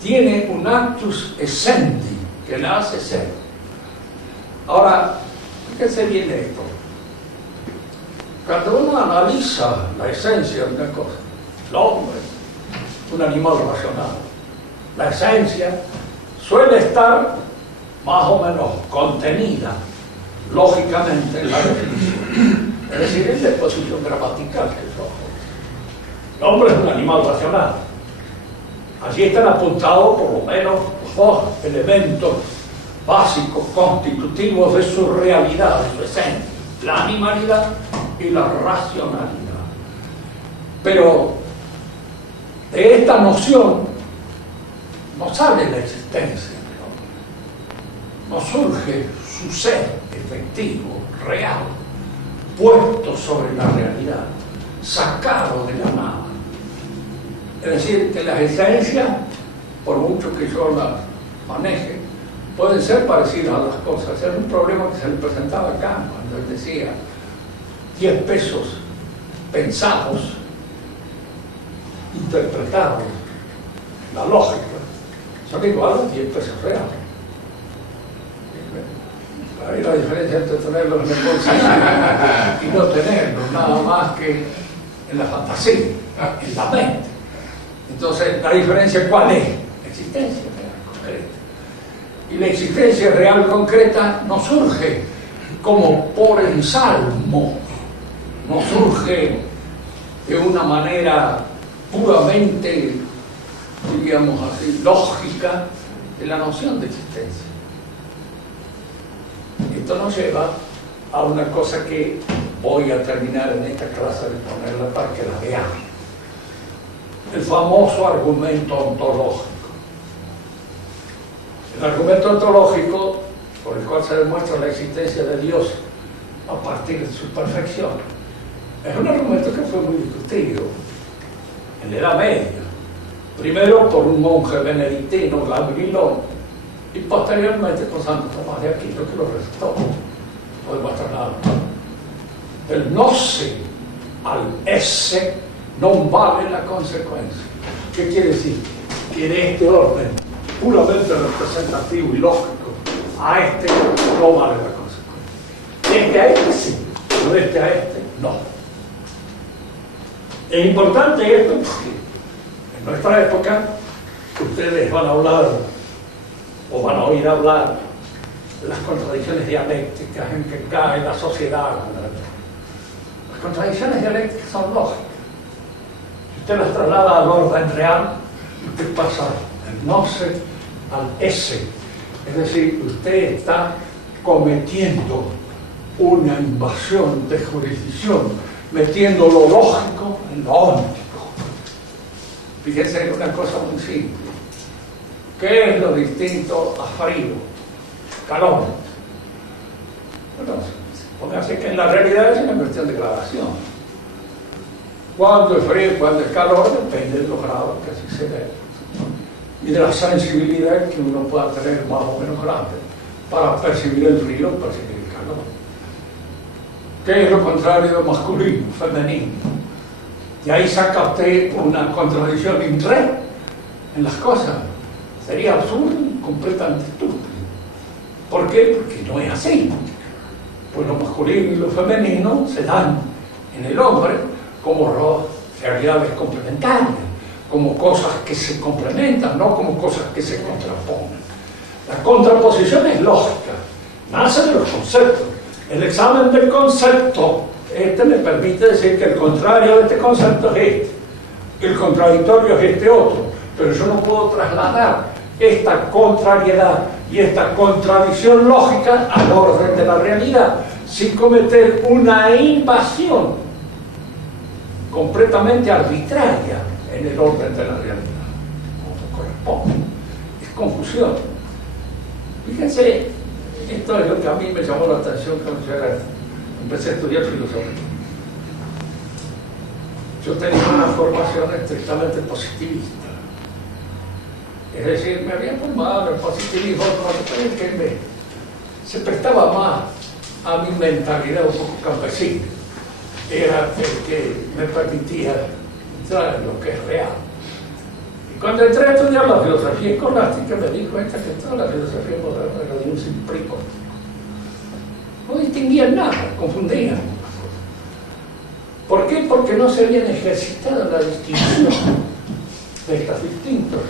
tiene un actus essendi que la hace ser. Ahora, fíjense bien esto. Cuando uno analiza la esencia de una cosa, el hombre, un animal racional, la esencia suele estar más o menos contenida, lógicamente, en la definición. Es decir, en la exposición gramatical que es ojo. El hombre es un animal racional. Allí están apuntados por lo menos los dos elementos básicos, constitutivos de su realidad, de su esencia, la animalidad y la racionalidad. Pero de esta noción no sale la existencia del hombre, no surge su ser efectivo, real, puesto sobre la realidad, sacado de la nada. Es decir, que las esencias, por mucho que yo las maneje, pueden ser parecidas a las cosas. Es un problema que se le presentaba acá, cuando él decía 10 pesos pensados, interpretados, la lógica, son iguales a 10 pesos reales. Hay la diferencia entre tenerlos en el bolsillo y no tenerlos, nada más que en la fantasía, en la mente. Entonces, ¿la diferencia cuál es? La existencia real concreta. Y la existencia real concreta no surge como por ensalmo, no surge de una manera puramente, diríamos así, lógica de la noción de existencia. Esto nos lleva a una cosa que voy a terminar en esta clase de ponerla para que la veamos. El famoso argumento ontológico. El argumento ontológico por el cual se demuestra la existencia de Dios a partir de su perfección es un argumento que fue muy discutido en la Edad Media, primero por un monje benedictino, Gabrielón, y posteriormente por Santo Tomás de Aquino, que lo refutó. No demuestra nada. El noce al esse no vale la consecuencia. ¿Qué quiere decir? Que en este orden puramente representativo y lógico, a este no vale la consecuencia. De este a este sí, pero de este a este no. Es importante esto porque en nuestra época ustedes van a hablar o van a oír hablar de las contradicciones dialécticas en que cae la sociedad. Las contradicciones dialécticas son lógicas. Usted las traslada al orden real, usted pasa del noce al esse. Es decir, usted está cometiendo una invasión de jurisdicción, metiendo lo lógico en lo óntico. Fíjense en una cosa muy simple. ¿Qué es lo distinto a frío? Calor. Bueno, póngase que en la realidad es una cuestión de gradación. Cuando es frío y cuando es calor depende de los grados que así se dé y de la sensibilidad que uno pueda tener más o menos grande para percibir el frío o percibir el calor. ¿Qué es lo contrario de masculino? Femenino. Y ahí saca usted una contradicción in re en las cosas. Sería absurdo y completamente estúpido. ¿Por qué? Porque no es así. Pues lo masculino y lo femenino se dan en el hombre como realidades complementarias, como cosas que se complementan, no como cosas que se contraponen. La contraposición es lógica, nace de los conceptos. El examen del concepto, me permite decir que el contrario de este concepto es este, el contradictorio es este otro, pero yo no puedo trasladar esta contrariedad y esta contradicción lógica al orden de la realidad, sin cometer una invasión completamente arbitraria en el orden de la realidad. No corresponde, es confusión. Fíjense, esto es lo que a mí me llamó la atención cuando yo empecé a estudiar filosofía. Yo tenía una formación estrictamente positivista. Es decir, me había formado en el positivismo, que se prestaba más a mi mentalidad un poco campesina. Era el que me permitía entrar en lo que es real. Y cuando entré a estudiar la filosofía escolástica, me di cuenta que toda la filosofía moderna era de un simplico. No distinguían nada, confundían. ¿Por qué? Porque no se habían ejercitado la distinción de estos distintos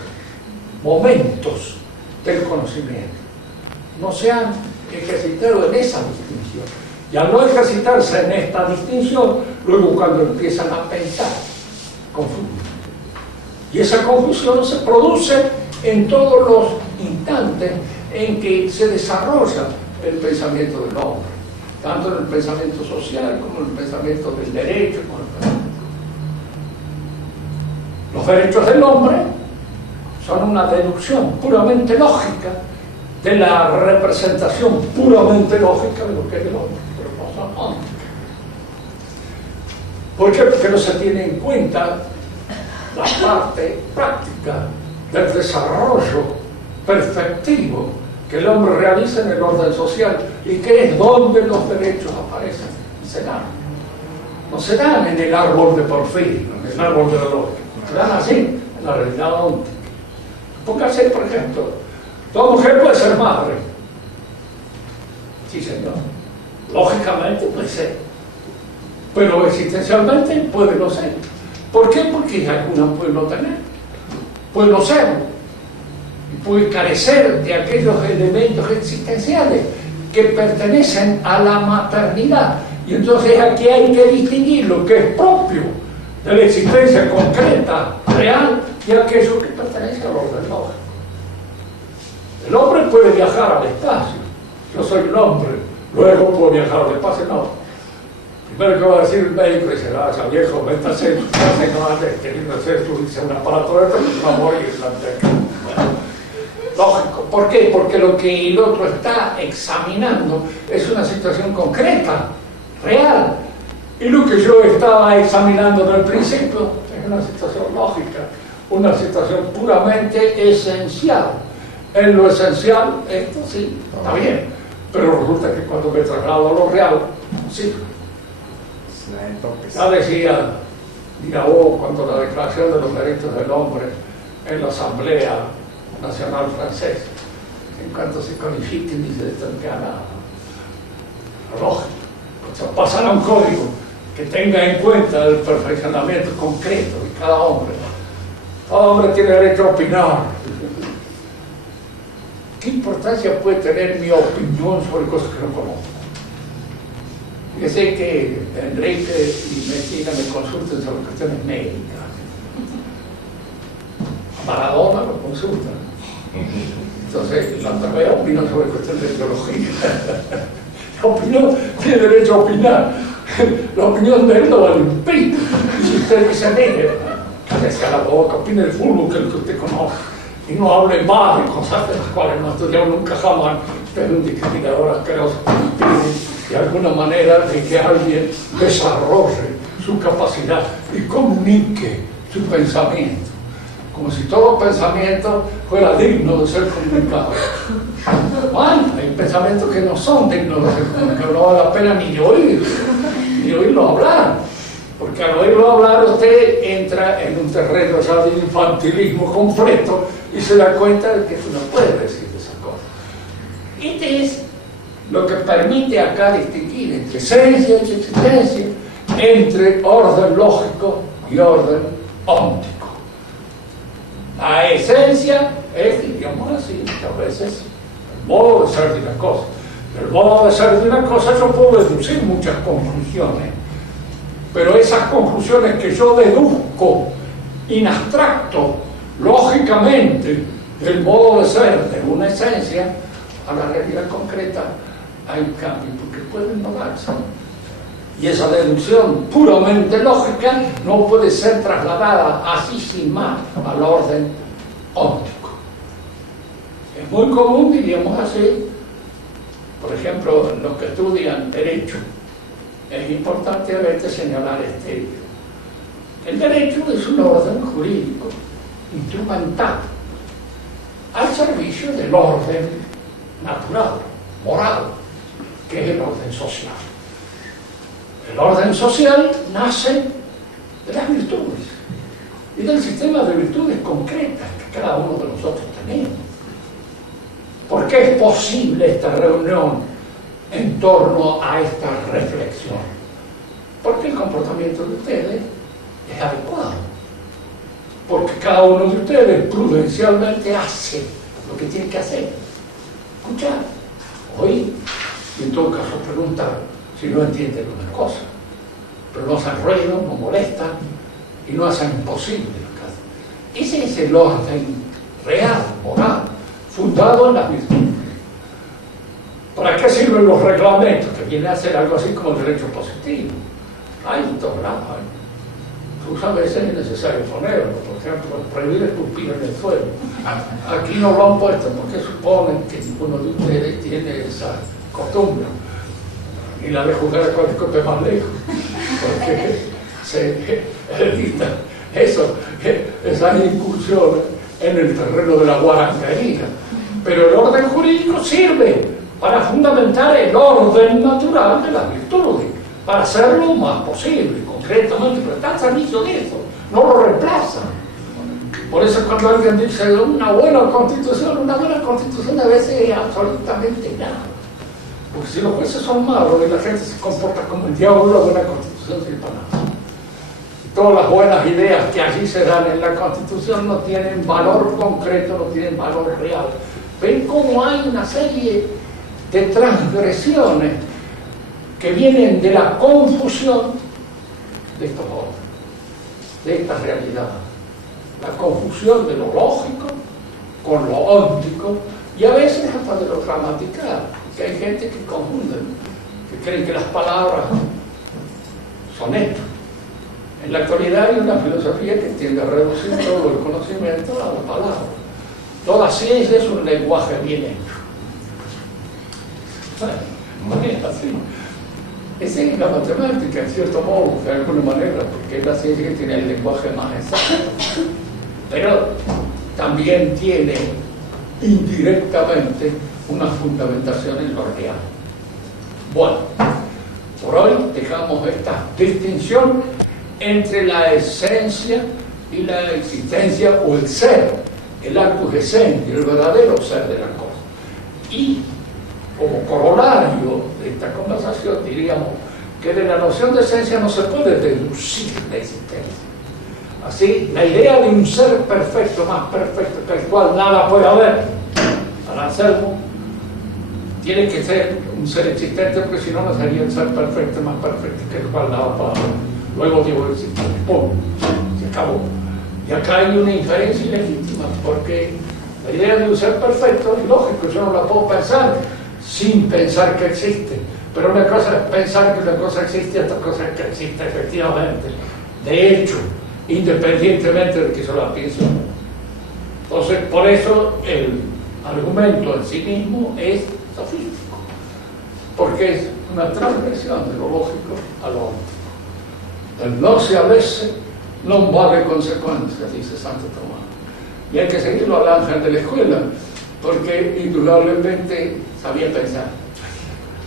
momentos del conocimiento. No se han ejercitado en esa distinción. Y al no ejercitarse en esta distinción, luego cuando empiezan a pensar, confunden. Y esa confusión se produce en todos los instantes en que se desarrolla el pensamiento del hombre, tanto en el pensamiento social como en el pensamiento del derecho. Los derechos del hombre son una deducción puramente lógica de la representación puramente lógica de lo que es el hombre, pero no son ónticas. ¿Por qué? Porque no se tiene en cuenta la parte práctica del desarrollo perfectivo que el hombre realiza en el orden social y que es donde los derechos aparecen y se dan. No se dan en el árbol de Porfirio, en el árbol de la lógica, se dan así, en la realidad óntica. Póngase, por ejemplo, toda mujer puede ser madre. Sí, señor. Lógicamente puede ser. Pero existencialmente puede no ser. ¿Por qué? Porque alguna puede no tener. Puede no ser. Y puede carecer de aquellos elementos existenciales que pertenecen a la maternidad. Y entonces aquí hay que distinguir lo que es propio de la existencia concreta, real, y aquello que pertenece al orden lógico. El hombre puede viajar al espacio. Yo soy un hombre, luego puedo viajar al espacio. No. Primero que va a decir el médico, dice, ya viejo, vete a hacer tu casa y no andes queriendo hacer un aparato de esto, no va a morir. Bueno, lógico. ¿Por qué? Porque lo que el otro está examinando es una situación concreta, real. Y lo que yo estaba examinando en el principio es una situación lógica, una situación puramente esencial. En lo esencial, esto sí, está bien, pero resulta que cuando me traslado a lo real, sí. Ya decía Mirabeau cuando la Declaración de los Derechos del Hombre en la Asamblea Nacional Francesa, en cuanto se codifiquen, dice, esto no queda nada. Lógico. O sea, pasará un código que tenga en cuenta el perfeccionamiento concreto de cada hombre. Cada hombre tiene derecho a opinar. ¿Qué importancia puede tener mi opinión sobre cosas que no conozco? Fíjese que Enrique y Messina me consultan sobre cuestiones médicas. A Maradona lo consultan. Entonces, la enfermera opina sobre cuestiones de biología. Opinión, tiene derecho a opinar. La opinión de él no vale un pito. Y si usted dice, mire, cállese a la boca, opine el fútbol que es el que usted conoce. Y no hable más de cosas de las cuales no ha estudiado nunca jamás. Usted es un discriminador asqueroso. De alguna manera de que alguien desarrolle su capacidad y comunique su pensamiento. Como si todo pensamiento fuera digno de ser comunicado. Bueno, hay pensamientos que no son dignos de ser comunicados, no vale la pena ni de oír. ni oírlo hablar, porque al oírlo hablar usted entra en un terreno ya de infantilismo completo y se da cuenta de que tú no puedes decir esas cosas. Este es lo que permite acá distinguir entre esencia y existencia, entre orden lógico y orden óptico. La esencia es, digamos así, muchas veces, el modo de ser de una cosa. Del modo de ser de una cosa yo puedo deducir muchas conclusiones, pero esas conclusiones que yo deduzco in abstracto, lógicamente, del modo de ser de una esencia, a la realidad concreta hay un cambio, porque pueden no darse. Y esa deducción puramente lógica no puede ser trasladada así sin más al orden óptico. Es muy común, diríamos así, por ejemplo, los que estudian derecho, es importante a veces señalar este hecho. El derecho es un orden jurídico instrumental al servicio del orden natural, moral, que es el orden social. El orden social nace de las virtudes y del sistema de virtudes concretas que cada uno de nosotros tenemos. ¿Por qué es posible esta reunión en torno a esta reflexión? Porque el comportamiento de ustedes es adecuado. Porque cada uno de ustedes prudencialmente hace lo que tiene que hacer. Escuchar, oír y en todo caso preguntar si no entienden una cosa. Pero no hacen ruido, no molestan y no hacen imposible lo que hacen. Ese es el orden real, moral, fundado en las virtudes. ¿Para qué sirven los reglamentos? Que viene a ser algo así como el derecho positivo. Hay en todos lados. A veces es necesario ponerlo, por ejemplo, prohibir escupir en el suelo. Aquí no lo han puesto porque suponen que ninguno de ustedes tiene esa costumbre. Y la de jugar a cualquier más lejos, porque se evita eso, esas incursiones en el terreno de la guaranguería. Pero el orden jurídico sirve para fundamentar el orden natural de las virtudes, para hacerlo lo más posible, concretamente, pero está al servicio de eso, no lo reemplaza. Por eso cuando alguien dice una buena constitución a veces es absolutamente nada. Porque si los jueces son malos y la gente se comporta como el diablo, la buena constitución sirve para nada. Todas las buenas ideas que allí se dan en la Constitución no tienen valor concreto, no tienen valor real. Ven cómo hay una serie de transgresiones que vienen de la confusión de estos órdenes, de esta realidad. La confusión de lo lógico con lo óptico y a veces hasta de lo gramatical, que hay gente que confunde, que creen que las palabras son esto. En la actualidad hay una filosofía que tiende a reducir todo el conocimiento a la palabra. Toda ciencia es un lenguaje bien hecho. No es así. Esa es la matemática, en cierto modo, de alguna manera, porque es la ciencia que tiene el lenguaje más exacto. Pero también tiene indirectamente una fundamentación en lo real. Bueno, por hoy dejamos esta distinción entre la esencia y la existencia o el ser, el actus essendi, el verdadero ser de la cosa. Y como corolario de esta conversación diríamos que de la noción de esencia no se puede deducir la existencia. Así, la idea de un ser perfecto, más perfecto que el cual nada puede haber, para hacerlo, tiene que ser un ser existente, porque si no, no sería el ser perfecto, más perfecto que el cual nada puede haber. Luego digo existente, ¡pum!, se acabó. Y acá hay una inferencia ilegítima, porque la idea de un ser perfecto es lógico, yo no la puedo pensar sin pensar que existe. Pero una cosa es pensar que una cosa existe, otra cosa es que existe efectivamente. De hecho, independientemente de que yo la piense. Entonces, por eso el argumento en sí mismo es sofístico, porque es una transgresión de lo lógico a lo óptico. El no se avesse non vale consecuencia, dice Santo Tomás. Y hay que seguirlo al ángel de la escuela, porque indudablemente sabía pensar.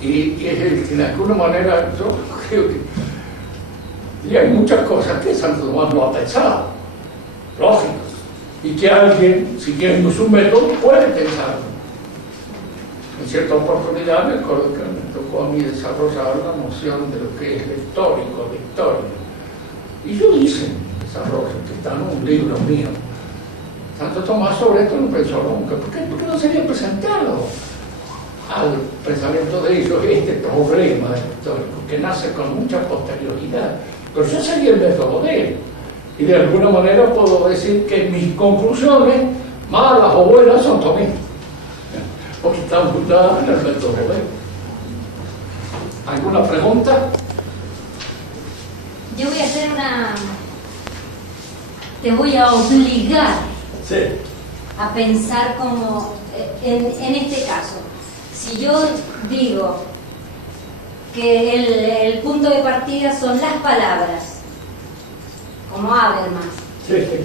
Y es el que de alguna manera, yo creo que Y hay muchas cosas que Santo Tomás no ha pensado, lógico, y que alguien, siguiendo su método, puede pensar. En cierta oportunidad me acuerdo que me tocó a mí desarrollar la noción de lo que es lectórico, de historia. Y yo hice un desarrollo que está en un libro mío. Santo Tomás sobre esto no pensó nunca. ¿Por qué? Porque no se había presentado al pensamiento de ellos este problema histórico que nace con mucha posterioridad. Pero yo seguí el método de él. Y de alguna manera puedo decir que mis conclusiones, malas o buenas, son tomistas. Porque están fundadas en el método de él. ¿Alguna pregunta? Yo voy a hacer una... Te voy a obligar Sí. a pensar como... En este caso, si yo digo que el punto de partida son las palabras, como Habermas, Sí, sí.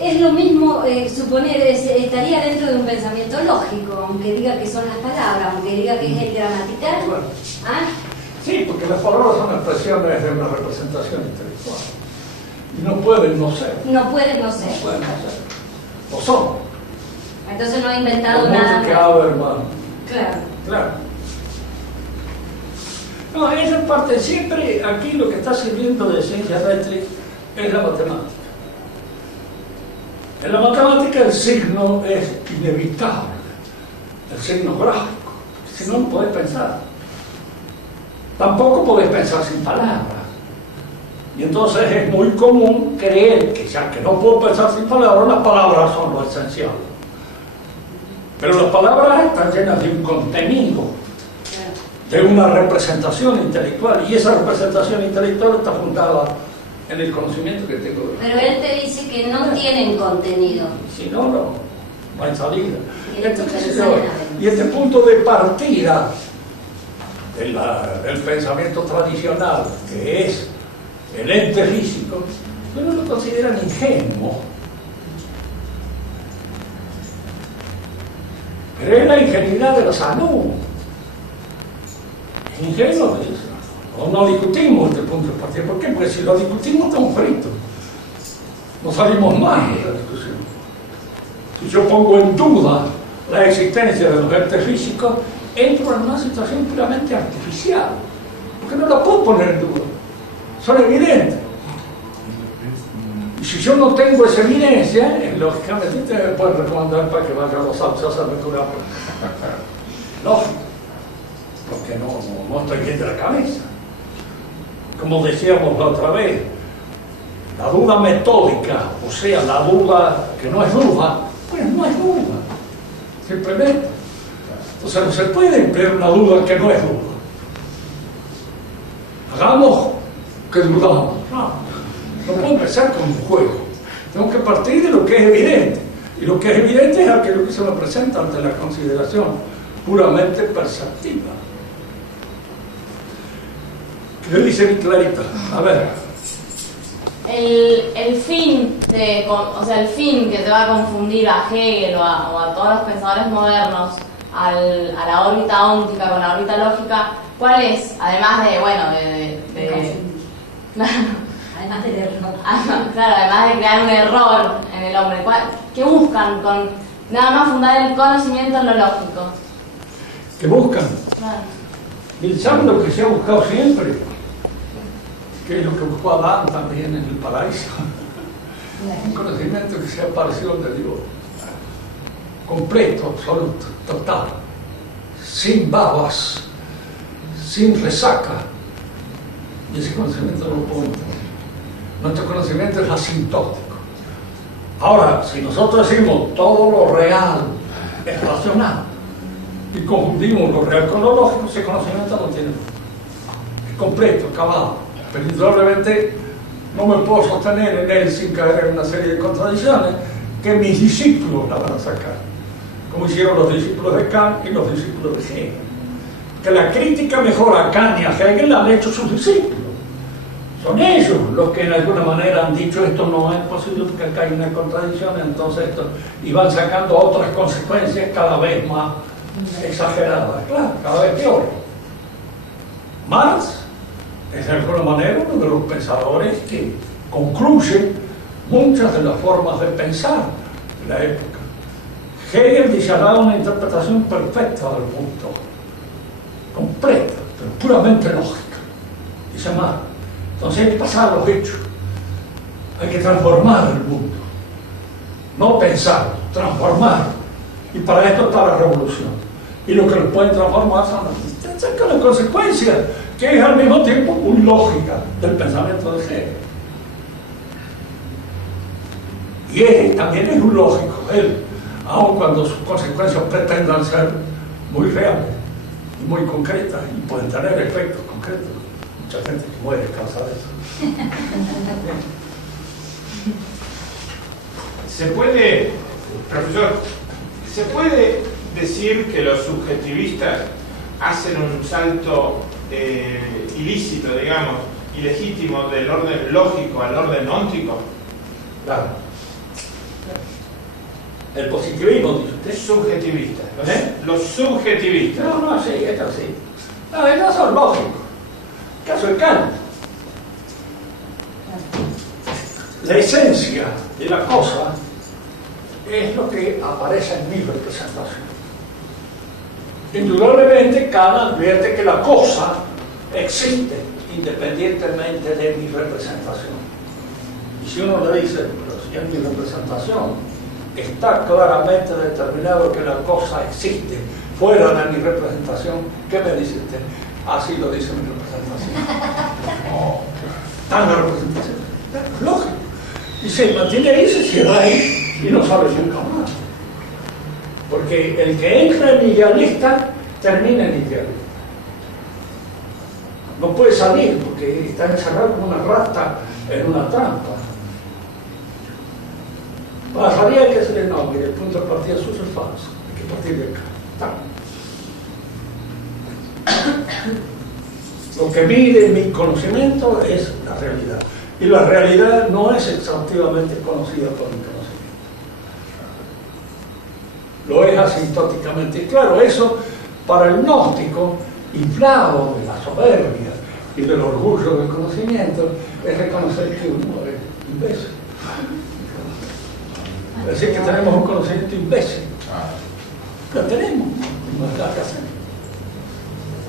es lo mismo suponer, estaría dentro de un pensamiento lógico, aunque diga que son las palabras, aunque diga que es el gramatical. Bueno. ¿Ah? Sí, porque las palabras son expresiones de una representación intelectual. Y no pueden no ser. No puede no ser. No pueden no ser. O son. Entonces no he inventado Por nada. mucho que Habermas. Claro. Claro. No, esa parte siempre, aquí lo que está sirviendo de ciencia eléctrica es la matemática. En la matemática el signo es inevitable, el signo gráfico, si no, no podés pensar. Tampoco podés pensar sin palabras. Y entonces es muy común creer que ya que no puedo pensar sin palabras, las palabras son lo esencial. Pero las palabras están llenas de un contenido, de una representación intelectual, y esa representación intelectual está fundada en el conocimiento que tengo. Pero él te dice que no tienen contenido. Si no, no hay salida. Entonces, pensar en algo. y este punto de partida del pensamiento tradicional, que es el ente físico, no lo consideran ingenuo. Pero es la ingenuidad de la salud. Es ingenuo de eso. O no discutimos este punto de partida. ¿Por qué? Porque si lo discutimos estamos fritos. No salimos más de la discusión. Si yo pongo en duda la existencia de los entes físicos, entro en una situación puramente artificial. Porque no la puedo poner en duda. Son evidentes. Y si yo no tengo esa evidencia, lógicamente te me pueden recomendar para que vaya a los Alpes a hacerme curar. Lógico. Porque no estoy bien de la cabeza. Como decíamos la otra vez, la duda metódica, o sea, la duda que no es duda, pues no es duda. Simplemente. O sea, no se puede emplear una duda que no es duda. Hagamos que dudamos. No puedo empezar con un juego. Tengo que partir de lo que es evidente. Y lo que es evidente es aquello que se me presenta ante la consideración puramente perceptiva. ¿Qué dice mi Clarita? A ver. El fin el fin que te va a confundir a Hegel o a todos los pensadores modernos a la órbita óntica con la órbita lógica, ¿cuál es? Además de, Además del error. Claro, además de crear un error en el hombre, ¿qué buscan con nada más fundar el conocimiento en lo lógico? ¿Qué buscan? Claro. Y saben lo que se ha buscado siempre, que es lo que buscó Adán también en el paraíso. Un conocimiento que sea parecido al de Dios, completo, absoluto, total, sin babas, sin resaca. Y ese conocimiento no lo puedo entender. Nuestro conocimiento es asintótico. Ahora, si nosotros decimos todo lo real es racional y confundimos lo real con lo lógico, ese conocimiento no tiene. Es completo, acabado. Pero indudablemente no me puedo sostener en él sin caer en una serie de contradicciones que mis discípulos la van a sacar, como hicieron los discípulos de Kant y los discípulos de Hegel. Que la crítica mejor a Kant y a Hegel la han hecho sus discípulos. Son ellos los que en alguna manera han dicho esto no es posible porque acá hay una contradicción, entonces esto, y van sacando otras consecuencias cada vez más exageradas, claro, cada vez peor. Marx Es de alguna manera uno de los pensadores que concluye muchas de las formas de pensar de la época. Hegel dice, ha dado una interpretación perfecta del mundo, completa, pero puramente lógica. Dice más, entonces hay que pasar a los hechos, hay que transformar el mundo, no pensar, transformar. Y para esto está la revolución. Y lo que lo pueden transformar son las consecuencias, que es al mismo tiempo muy lógica del pensamiento de Hegel. Y él también es un lógico, él, aun cuando sus consecuencias pretendan ser muy reales y muy concretas y pueden tener efectos concretos. Mucha gente que muere a causa de eso. Profesor, ¿se puede decir que los subjetivistas hacen un salto ilícito, digamos, ilegítimo del orden lógico al orden óntico? Claro. El positivismo, dice usted. Subjetivistas. Los subjetivistas. No, sí, esto sí. No son lógicos. Caso de Kant. La esencia de la cosa es lo que aparece en mi representación. Indudablemente, Kant advierte que la cosa existe independientemente de mi representación. Y si uno le dice, pero si en mi representación está claramente determinado que la cosa existe fuera de mi representación, ¿qué me dice usted? Así lo dice mi representación. Oh, está en la representación. Es lógico. Y se mantiene ahí, se cierra ahí y no sale nunca más. Porque el que entra en idealista termina en idealista. No puede salir porque está encerrado como una rata en una trampa. Para salir hay que hacer el nombre, el punto de partida suyo es falso. Hay que partir de acá. Lo que mide mi conocimiento es la realidad. Y la realidad no es exhaustivamente conocida por mi conocimiento. Lo es asintóticamente. Y claro, eso para el gnóstico, inflado de la soberbia y del orgullo del conocimiento, es reconocer que uno es imbécil. Es decir, que tenemos un conocimiento imbécil. Lo tenemos, no es nada que hacer.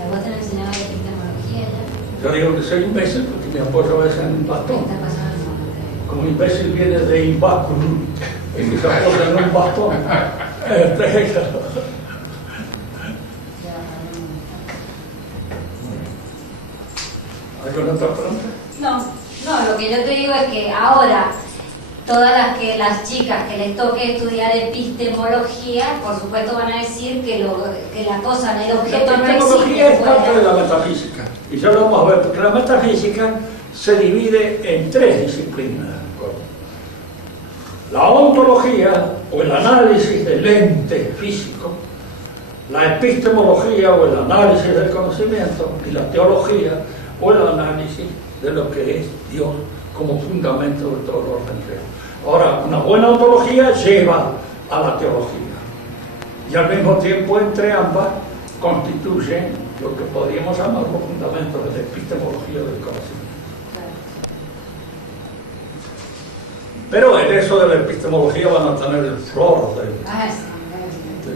¿Vos te han enseñado epistemología ya? Yo digo que soy imbécil porque me apoyo a veces en un bastón. Como imbécil viene de imbaculum, y que se apoya en un bastón. ¿Alguna otra pregunta? No, lo que yo te digo es que ahora todas las chicas que les toque estudiar epistemología, por supuesto van a decir que la cosa, el objeto no La epistemología existe. es parte de la metafísica. Y ya lo vamos a ver, porque la metafísica se divide en tres disciplinas. La ontología, o el análisis del ente físico, la epistemología, o el análisis del conocimiento, y la teología, o el análisis de lo que es Dios como fundamento de todo el orden real. Ahora, una buena ontología lleva a la teología, y al mismo tiempo entre ambas constituyen lo que podríamos llamar los fundamentos de la epistemología del conocimiento. Pero en eso de la epistemología van a tener el flor del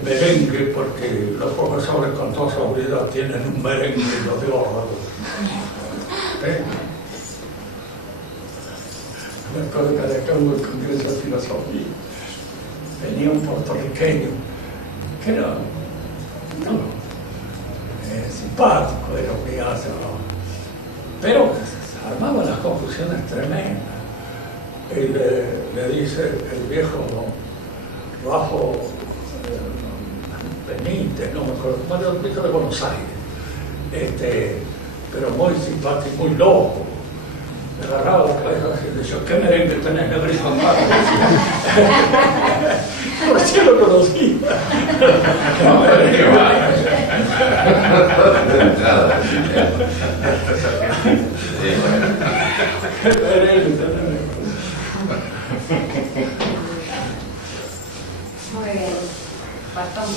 merengue, porque los profesores con toda seguridad tienen un merengue y los de órgano. Me acuerdo que de acá hubo el Congreso de Filosofía, venía un puertorriqueño que era simpático, era obligado, pero armaba las confusiones tremendas. Y le dice el viejo Rafa Benítez, no me acuerdo, bueno, el viejo de Buenos Aires, pero muy simpático, muy loco. Me agarraba la cabeza así y decía, ¿qué merengue tenés, negrito? Por si lo conocí. ¿Qué merengue tenés? Muy bien. Bastón.